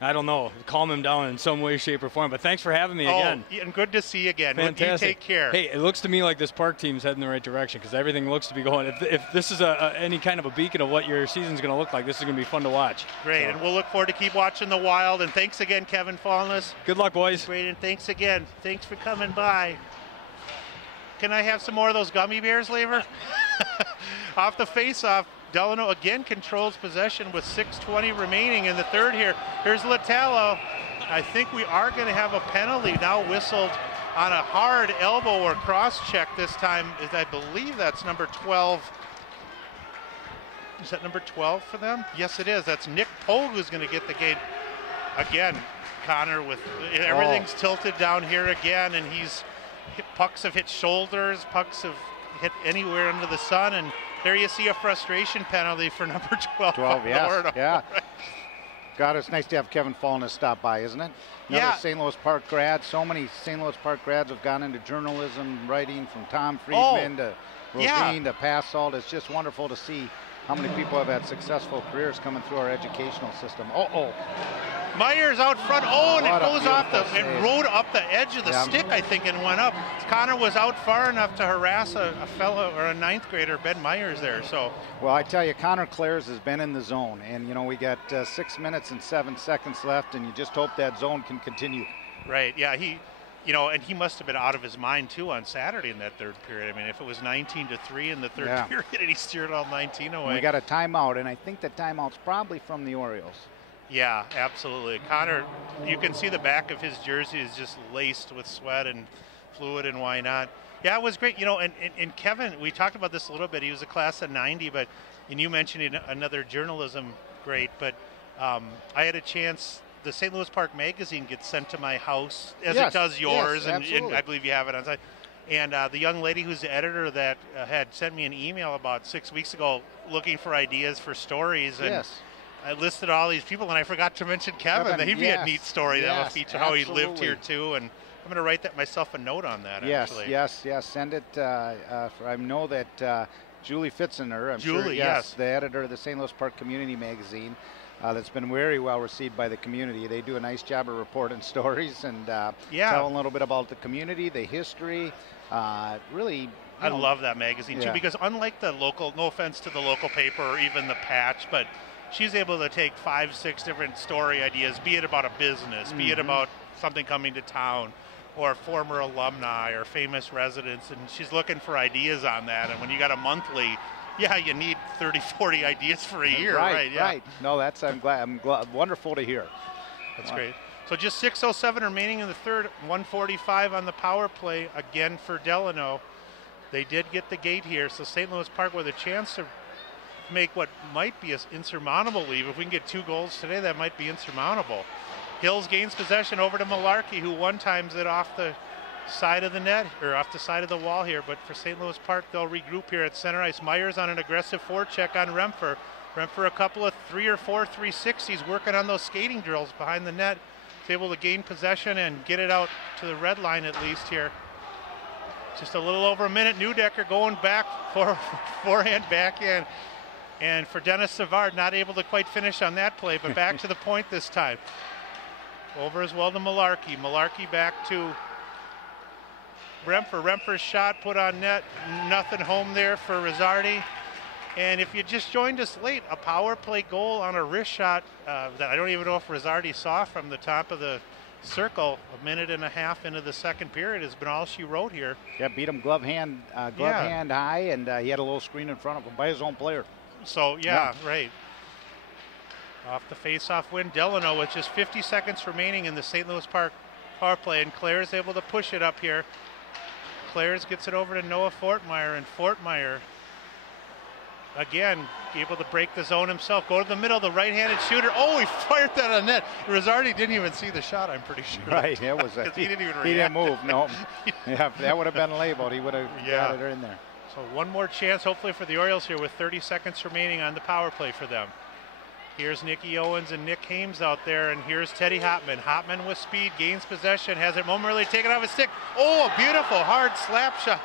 I don't know, calm him down in some way, shape, or form. But thanks for having me again. And good to see you again. Fantastic. You take care. Hey, it looks to me like this Park team's heading in the right direction, because everything looks to be going. If this is any kind of a beacon of what your season's going to look like, this is going to be fun to watch. Great, and we'll look forward to keep watching the Wild. And thanks again, Kevin Fallness. Good luck, boys. Great, and thanks again. Thanks for coming by. Can I have some more of those gummy bears, Laver? Off the face-off, Delano again controls possession with 6:20 remaining in the third here. Here's Latalo. I think we are going to have a penalty now whistled on a hard elbow or cross check this time. I believe that's number 12. Is that number 12 for them? Yes, it is. That's Nick Pogue who's going to get the game. Again, Connor with everything's tilted down here again, and pucks have hit shoulders, pucks have hit anywhere under the sun, and there you see a frustration penalty for number 12. 12, yes, yeah. God, it's nice to have Kevin Fallness stop by, isn't it? Another St. Louis Park grad. So many St. Louis Park grads have gone into journalism, writing, from Tom Friedman to Rosine to Passolt. It's just wonderful to see how many people have had successful careers coming through our educational system. Myers out front. Oh, and What it a goes off beautiful it save. rode up the edge of the stick, I think, and went up. Connor was out far enough to harass a fellow or a 9th grader, Ben Myers there. So, well, I tell you, Connor Clares has been in the zone, and you know we got 6 minutes and 7 seconds left, and you just hope that zone can continue. Right. Yeah. And he must have been out of his mind too on Saturday in that third period. I mean, if it was 19-3 in the third period, and he steered all 19 away. We got a timeout, and I think the timeout's probably from the Orioles. Yeah, absolutely. Connor, you can see the back of his jersey is just laced with sweat and fluid, and why not? Yeah, it was great. You know, and Kevin, we talked about this a little bit. He was a class of 90, and you mentioned another journalism great, but I had a chance. The St. Louis Park Magazine gets sent to my house, as it does yours, and I believe you have it on site. And the young lady who's the editor of that had sent me an email about 6 weeks ago looking for ideas for stories. And I listed all these people, and I forgot to mention Kevin. He'd be a neat story that would feature how he lived here, too. And I'm going to write myself a note on that, actually. Yes. Send it. I know that Julie Fitzener, the editor of the St. Louis Park Community Magazine, that's been very well received by the community. They do a nice job of reporting stories and telling a little bit about the community, the history. Really, I love that magazine too, because unlike the local, no offense to the local paper or even the Patch, but she's able to take 5-6 different story ideas, be it about a business, be it about something coming to town, or former alumni or famous residents, and she's looking for ideas on that. And when you got a monthly, you need 30, 40 ideas for a year, right? Right. No, I'm glad. Wonderful to hear. That's great. So just 6:07 remaining in the third, 1:45 on the power play again for Delano. They did get the gate here, so St. Louis Park with a chance to make what might be an insurmountable lead. If we can get 2 goals today, that might be insurmountable. Hills gains possession over to Malarkey, who one-times it off the side of the net, or off the side of the wall here, but for St. Louis Park, they'll regroup here at center ice. Myers on an aggressive forecheck on Remfer. Remfer a couple of 3 or 4 360s, working on those skating drills behind the net. He's able to gain possession and get it out to the red line at least here. Just a little over a minute. Neudecker going back for forehand backhand. And for Dennis Savard, not able to quite finish on that play, but back to the point this time. Over as well to Malarkey. Malarkey back to Remfer. Remfer's shot put on net. Nothing home there for Rizzardi. And if you just joined us late, a power play goal on a wrist shot that I don't even know if Rizzardi saw from the top of the circle, a minute and a half into the second period, has been all she wrote here. Yeah, beat him glove hand high, and he had a little screen in front of him by his own player. So, right. Off the face-off win, Delano with just 50 seconds remaining in the St. Louis Park power play, and Clares able to push it up here. Clares gets it over to Noah Fortmeyer, and Fortmeyer, again, able to break the zone himself. Go to the middle, the right-handed shooter. Oh, he fired that on net. Rizzardi didn't even see the shot, I'm pretty sure. Right, it was he didn't even react. He didn't move, no. If that would have been labeled, he would have got it in there. So one more chance, hopefully, for the Orioles here with 30 seconds remaining on the power play for them. Here's Nicky Owens and Nick Hames out there, and here's Teddy Hopman. Hopman with speed, gains possession, has it momentarily taken off his stick. Oh, a beautiful hard slap shot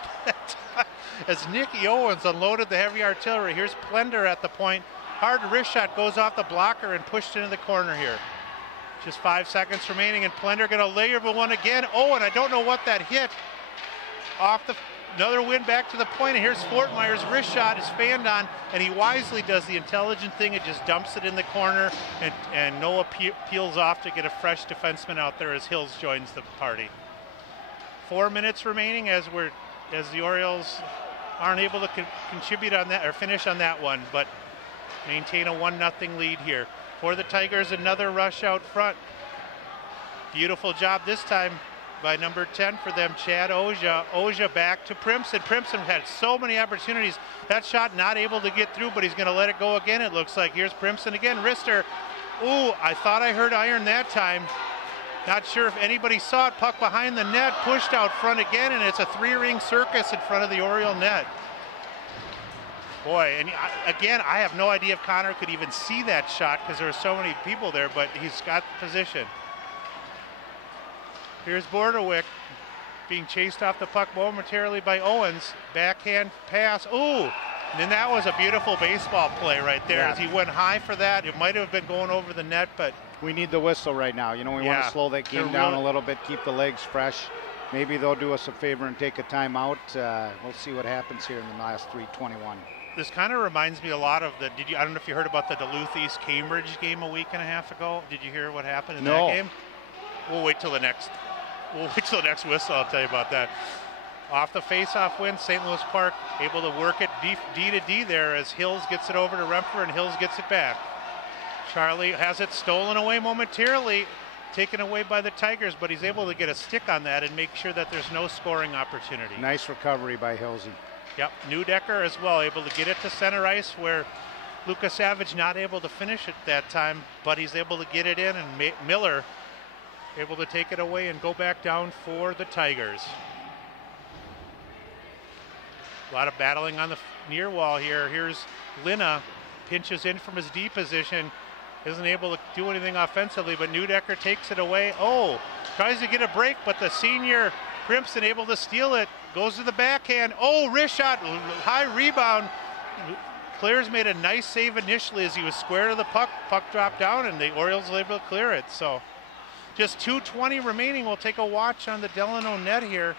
as Nicky Owens unloaded the heavy artillery. Here's Plender at the point. Hard wrist shot goes off the blocker and pushed into the corner here. Just 5 seconds remaining, and Plender going to layer the one again. Oh, and I don't know what that hit. Another win back to the point, and here's Fortmeyer's wrist shot is fanned on, and he wisely does the intelligent thing and just dumps it in the corner, and Noah peels off to get a fresh defenseman out there as Hills joins the party. 4 minutes remaining as the Orioles aren't able to contribute on that or finish on that one, but maintain a 1-0 lead here. For the Tigers, another rush out front. Beautiful job this time by number 10 for them, Chad Oja. Oja back to Primson. Primson had so many opportunities. That shot not able to get through, but he's going to let it go again, it looks like. Here's Primson again. Wrister. Ooh, I thought I heard iron that time. Not sure if anybody saw it. Puck behind the net, pushed out front again, and it's a 3-ring circus in front of the Oriole net. Boy, and again, I have no idea if Connor could even see that shot because there are so many people there, but he's got the position. Here's Borderwick being chased off the puck momentarily by Owens. Backhand pass. Ooh, And that was a beautiful baseball play right there. Yeah. As he went high for that. It might have been going over the net, but we need the whistle right now. You know, we want to slow that game down a little bit, keep the legs fresh. Maybe they'll do us a favor and take a timeout. We'll see what happens here in the last 3:21. This kind of reminds me a lot of the. I don't know if you heard about the Duluth East Cambridge game a week and a half ago. Did you hear what happened in that game? We'll wait till the next. We'll wait till the next whistle. I'll tell you about that. Off the face-off win, St. Louis Park able to work it D to D there as Hills gets it over to Rempfer and Hills gets it back. Charlie has it stolen away momentarily, taken away by the Tigers, but he's able to get a stick on that and make sure that there's no scoring opportunity. Nice recovery by Hillsy. Yep, Newdecker as well, able to get it to center ice where Lucas Savage not able to finish it that time, but he's able to get it in, and Miller able to take it away and go back down for the Tigers. A lot of battling on the near wall here. Here's Lina, pinches in from his D position, isn't able to do anything offensively, but Newdecker takes it away. Oh, tries to get a break, but the senior Crimson able to steal it, goes to the backhand. Oh, wrist shot, high rebound. Clears made a nice save initially as he was square to the puck. Puck dropped down and the Orioles were able to clear it. So just 2:20 remaining. We'll take a watch on the Delano net here.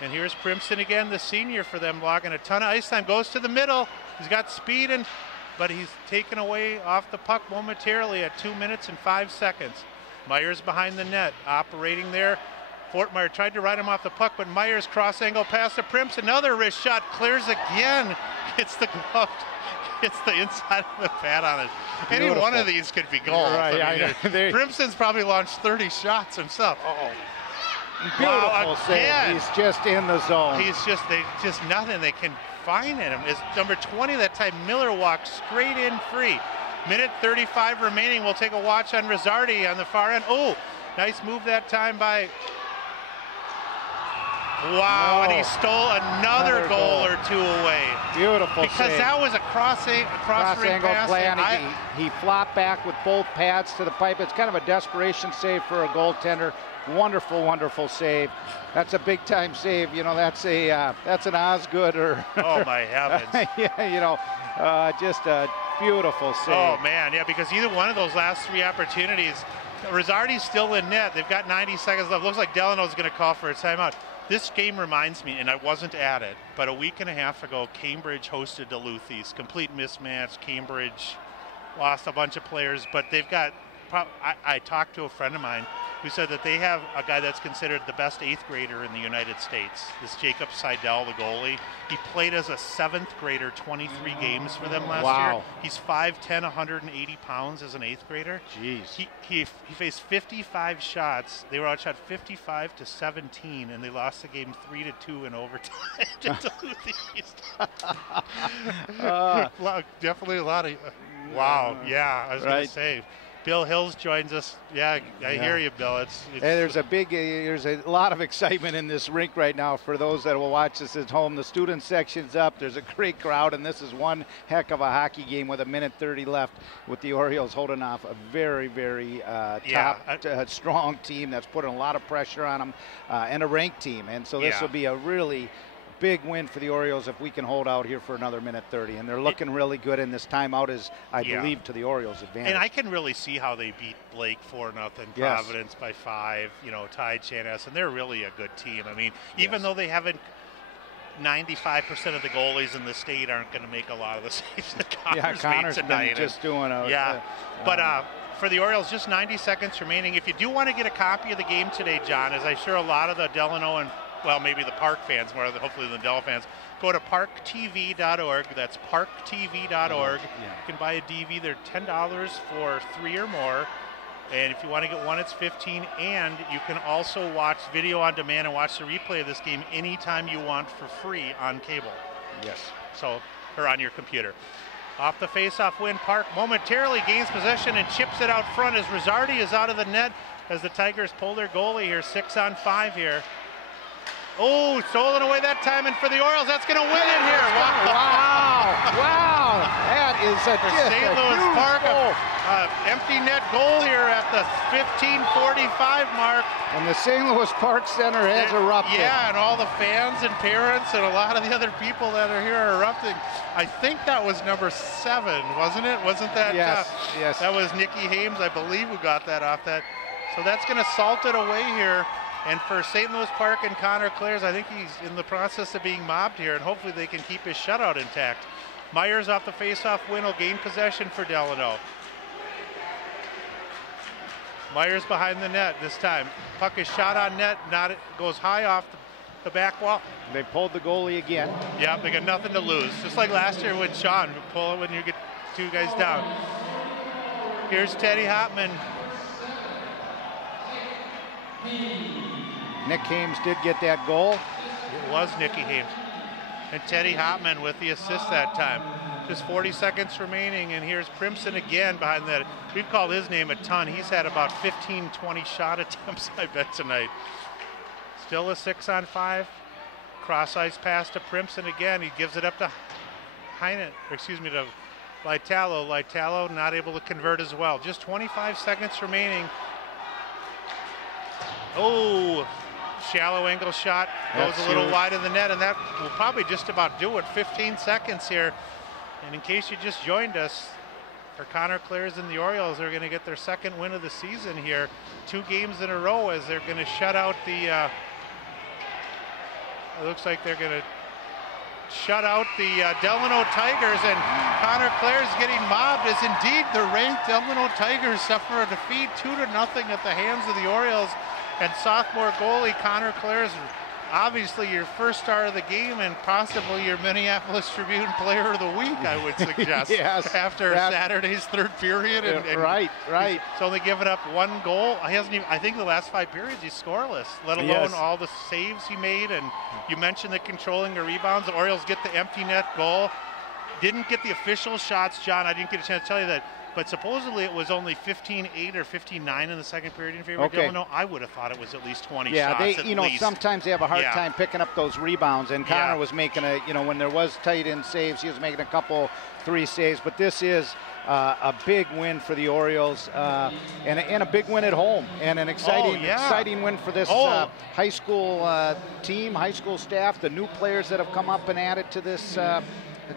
And here's Primson again, the senior for them, logging a ton of ice time. Goes to the middle. He's got speed, but he's taken away off the puck momentarily at 2 minutes and 5 seconds. Myers behind the net, operating there. Fortmeyer tried to ride him off the puck, but Myers cross angle pass to Primson. Another wrist shot, clears again. Hits the glove. Hits the inside of the pad on it. Beautiful. Any one of these could be goals. Right, Primson's probably launched 30 shots himself. Beautiful save. He's just in the zone. He's just nothing they can find in him. Is number 20 that time. Miller walks straight in free. Minute 35 remaining. We'll take a watch on Rizzardi on the far end. Oh, nice move that time by. Wow, and he stole another goal or two away. Beautiful because save. That was a cross angle pass. Play, and he flopped back with both pads to the pipe. It's kind of a desperation save for a goaltender. Wonderful, wonderful save. That's a big time save. You know, that's an Osgood or. Oh my heavens! Yeah, you know, just a beautiful save. Oh man, yeah, because either one of those last three opportunities, Rizzardi's still in net. They've got 90 seconds left. Looks like Delano's going to call for a timeout. This game reminds me, and I wasn't at it, but a week and a half ago, Cambridge hosted Duluth East. Complete mismatch. Cambridge lost a bunch of players, but they've got. I talked to a friend of mine who said that they have a guy that's considered the best 8th grader in the United States. This Jacob Seidel, the goalie. He played as a 7th grader 23 games for them last year. He's 5'10", 180 pounds as an 8th grader. Jeez. He faced 55 shots. They were outshot 55-17, and they lost the game 3-2 in overtime to Duluth East. Definitely a lot of. Wow. Yeah, I was going to say. Bill Hills joins us. Yeah, I hear you, Bill. It's there's a lot of excitement in this rink right now for those that will watch this at home. The student section's up. There's a great crowd, and this is one heck of a hockey game with 1:30 left with the Orioles holding off a very, very strong team that's putting a lot of pressure on them and a ranked team. And so this will be a really big win for the Orioles if we can hold out here for another 1:30, and they're looking really good, and this timeout is, I believe, to the Orioles' advantage. And I can really see how they beat Blake 4-0, Providence by 5, tied Chanhassen, and they're really a good team. I mean, even though they haven't, 95% of the goalies in the state aren't going to make a lot of the saves that Connor's made tonight. Just doing for the Orioles, just 90 seconds remaining. If you do want to get a copy of the game today, John, as I'm sure a lot of the Delano and maybe the Park fans, more hopefully the Del fans, go to ParkTV.org. That's ParkTV.org. You can buy a DV. They're $10 for 3 or more. And if you want to get one, it's $15. And you can also watch video on demand and watch the replay of this game anytime you want for free on cable. Yes. Or on your computer. Off the face-off win, Park momentarily gains possession and chips it out front as Rizzardi is out of the net as the Tigers pull their goalie here, 6-on-5 here. Oh, stolen away that time, and for the Orioles, that's going to win it here. Wow. That is a St. Louis Park, empty net goal here at the 15:45 mark. And the St. Louis Park Center has erupted. Yeah, and all the fans and parents and a lot of the other people that are here are erupting. I think that was number 7, wasn't it? Wasn't that? Yes, yes. That was Nicky Hames, I believe, who got that off that. So that's going to salt it away here. And for St. Louis Park and Connor Clares, I think he's in the process of being mobbed here, and hopefully they can keep his shutout intact. Myers off the faceoff win will gain possession for Delano. Myers behind the net this time. Puck is shot on net, it goes high off the back wall. They pulled the goalie again. Yeah, they got nothing to lose. Just like last year with Sean, pull it when you get 2 guys down. Here's Teddy Hopman. Nick Hames did get that goal. It was Nicky Hames. And Teddy Hopman with the assist that time. Just 40 seconds remaining, and here's Primson again behind that. We've called his name a ton. He's had about 15, 20 shot attempts, I bet, tonight. Still a 6-on-5. Cross-ice pass to Primson again. He gives it up to to Litalo. Litalo not able to convert as well. Just 25 seconds remaining. Oh, shallow angle shot, goes a little wide of the net, and that will probably just about do it. 15 seconds here. And in case you just joined us, for Connor Clares and the Orioles, they're going to get their 2nd win of the season here. 2 games in a row as they're going to shut out the, it looks like they're going to shut out the Delano Tigers, and Connor Clares getting mobbed as indeed the ranked Delano Tigers suffer a defeat 2-0 at the hands of the Orioles. And sophomore goalie Connor Clares, obviously your first star of the game and possibly your Minneapolis Tribune Player of the Week, I would suggest. Yes, after Saturday's 3rd period. And right. He's only given up 1 goal. He hasn't even, I think the last 5 periods he's scoreless, let alone all the saves he made. And you mentioned the controlling the rebounds. The Orioles get the empty net goal. Didn't get the official shots, John. I didn't get a chance to tell you that. But supposedly it was only 15-8 or 15-9 in the 2nd period in favor of Delano. I would have thought it was at least 20 shots. Yeah, at least. sometimes they have a hard time picking up those rebounds. And Connor was making when there was tight end saves, he was making a couple 3 saves. But this is a big win for the Orioles and a big win at home. And an exciting win for this high school team, high school staff, the new players that have come up and added to this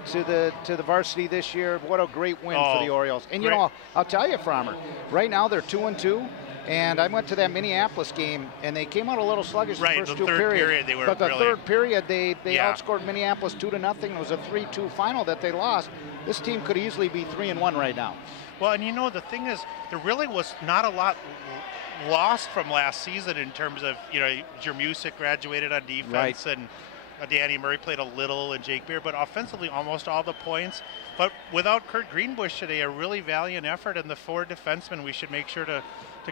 to the varsity this year. What a great win for the Orioles. And I'll tell you, Frommer, right now they're 2-2. And I went to that Minneapolis game, and they came out a little sluggish the first 2 periods. But the 3rd period, they outscored Minneapolis 2-0. It was a 3-2 final that they lost. This team could easily be 3-1 right now. Well, and the thing is, there really was not a lot lost from last season in terms of, Jermusic graduated on defense, and Danny Murray played a little, and Jake Beer, but offensively almost all the points. But without Kurt Greenbush today, a really valiant effort, and the 4 defensemen, we should make sure to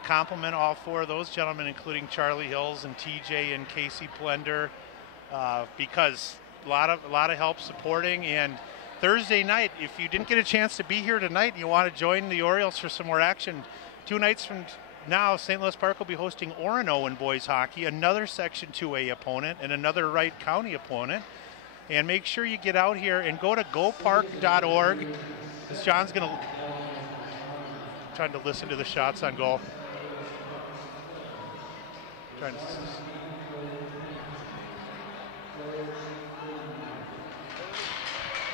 compliment all 4 of those gentlemen, including Charlie Hills and TJ and Casey Plender, because a lot of help supporting. And Thursday night, if you didn't get a chance to be here tonight and you want to join the Orioles for some more action, 2 nights from now, St. Louis Park will be hosting Orono in boys hockey, another Section 2A opponent and another Wright County opponent. And make sure you get out here and go to gopark.org. As John's trying to listen to the shots on goal.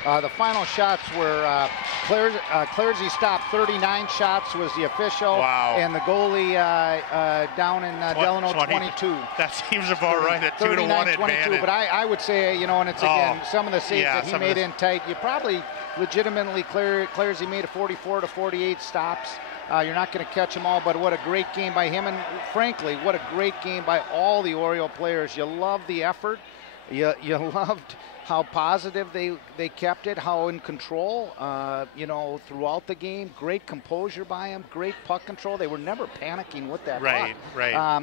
The final shots were Claresy stopped 39 shots was the official. Wow. And the goalie down in Delano 22. That seems about right at 2-1 advantage. But I would say, and it's again, some of the saves that he made in tight, you probably legitimately Claresy made a 44 to 48 stops. You're not going to catch them all, but what a great game by him. And frankly, what a great game by all the Oriole players. You love the effort. You loved how positive they kept it, how in control, throughout the game. Great composure by them, great puck control. They were never panicking with that puck. Right.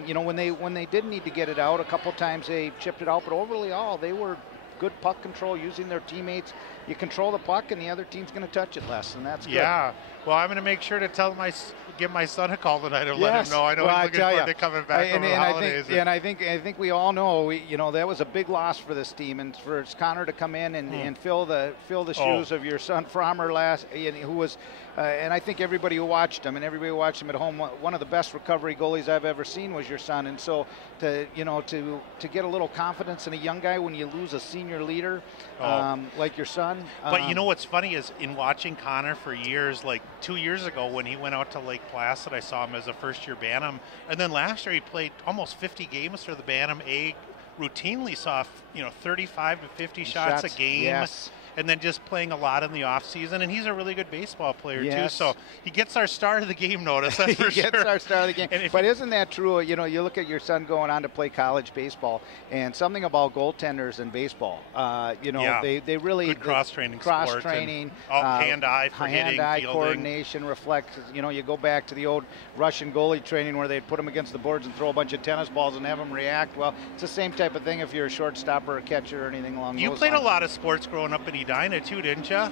When they did need to get it out, a couple times they chipped it out, but overall they were good puck control, using their teammates. You control the puck, and the other team's going to touch it less, and that's good. Yeah. Well, I'm going to make sure to give my son a call tonight and let him know. I know he's looking forward to coming back over the holidays. I think we all know, that was a big loss for this team, and for Connor to come in and fill the shoes of your son Frommer who was, and I think everybody who watched him at home, one of the best recovery goalies I've ever seen was your son. And so to get a little confidence in a young guy when you lose a senior leader like your son. But you know what's funny is in watching Connor for years, like 2 years ago when he went out to Lake Placid, I saw him as a first-year Bantam, and then last year he played almost 50 games for the Bantam A. Routinely saw 35 to 50 shots a game. Yes. And then just playing a lot in the off season, and he's a really good baseball player too. So he gets our star of the game notice. That's for sure. He gets our star of the game. But isn't that true? You look at your son going on to play college baseball, and something about goaltenders in baseball. They really good cross training, hand-eye for hitting, hand-eye fielding. Coordination reflects. You go back to the old Russian goalie training where they'd put them against the boards and throw a bunch of tennis balls and have them react. Well, it's the same type of thing if you're a shortstop or a catcher or anything along those lines. You played a lot of sports growing up in Edina too, didn't you?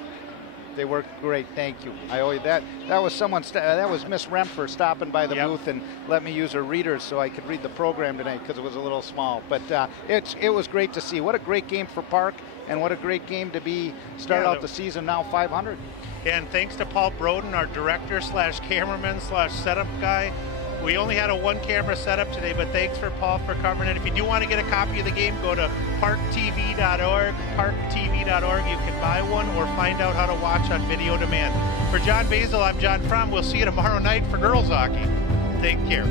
They worked great, thank you. I owe you that. That was that was Miss Remfer stopping by the booth and let me use her readers so I could read the program tonight because it was a little small. But it was great to see. What a great game for Park, and what a great game to start out the season now 500. And thanks to Paul Broden, our director / cameraman / setup guy. We only had a one-camera setup today, but thanks for Paul for covering it. If you do want to get a copy of the game, go to ParkTV.org. ParkTV.org. You can buy one or find out how to watch on video demand. For John Basill, I'm John Fromm. We'll see you tomorrow night for girls hockey. Take care.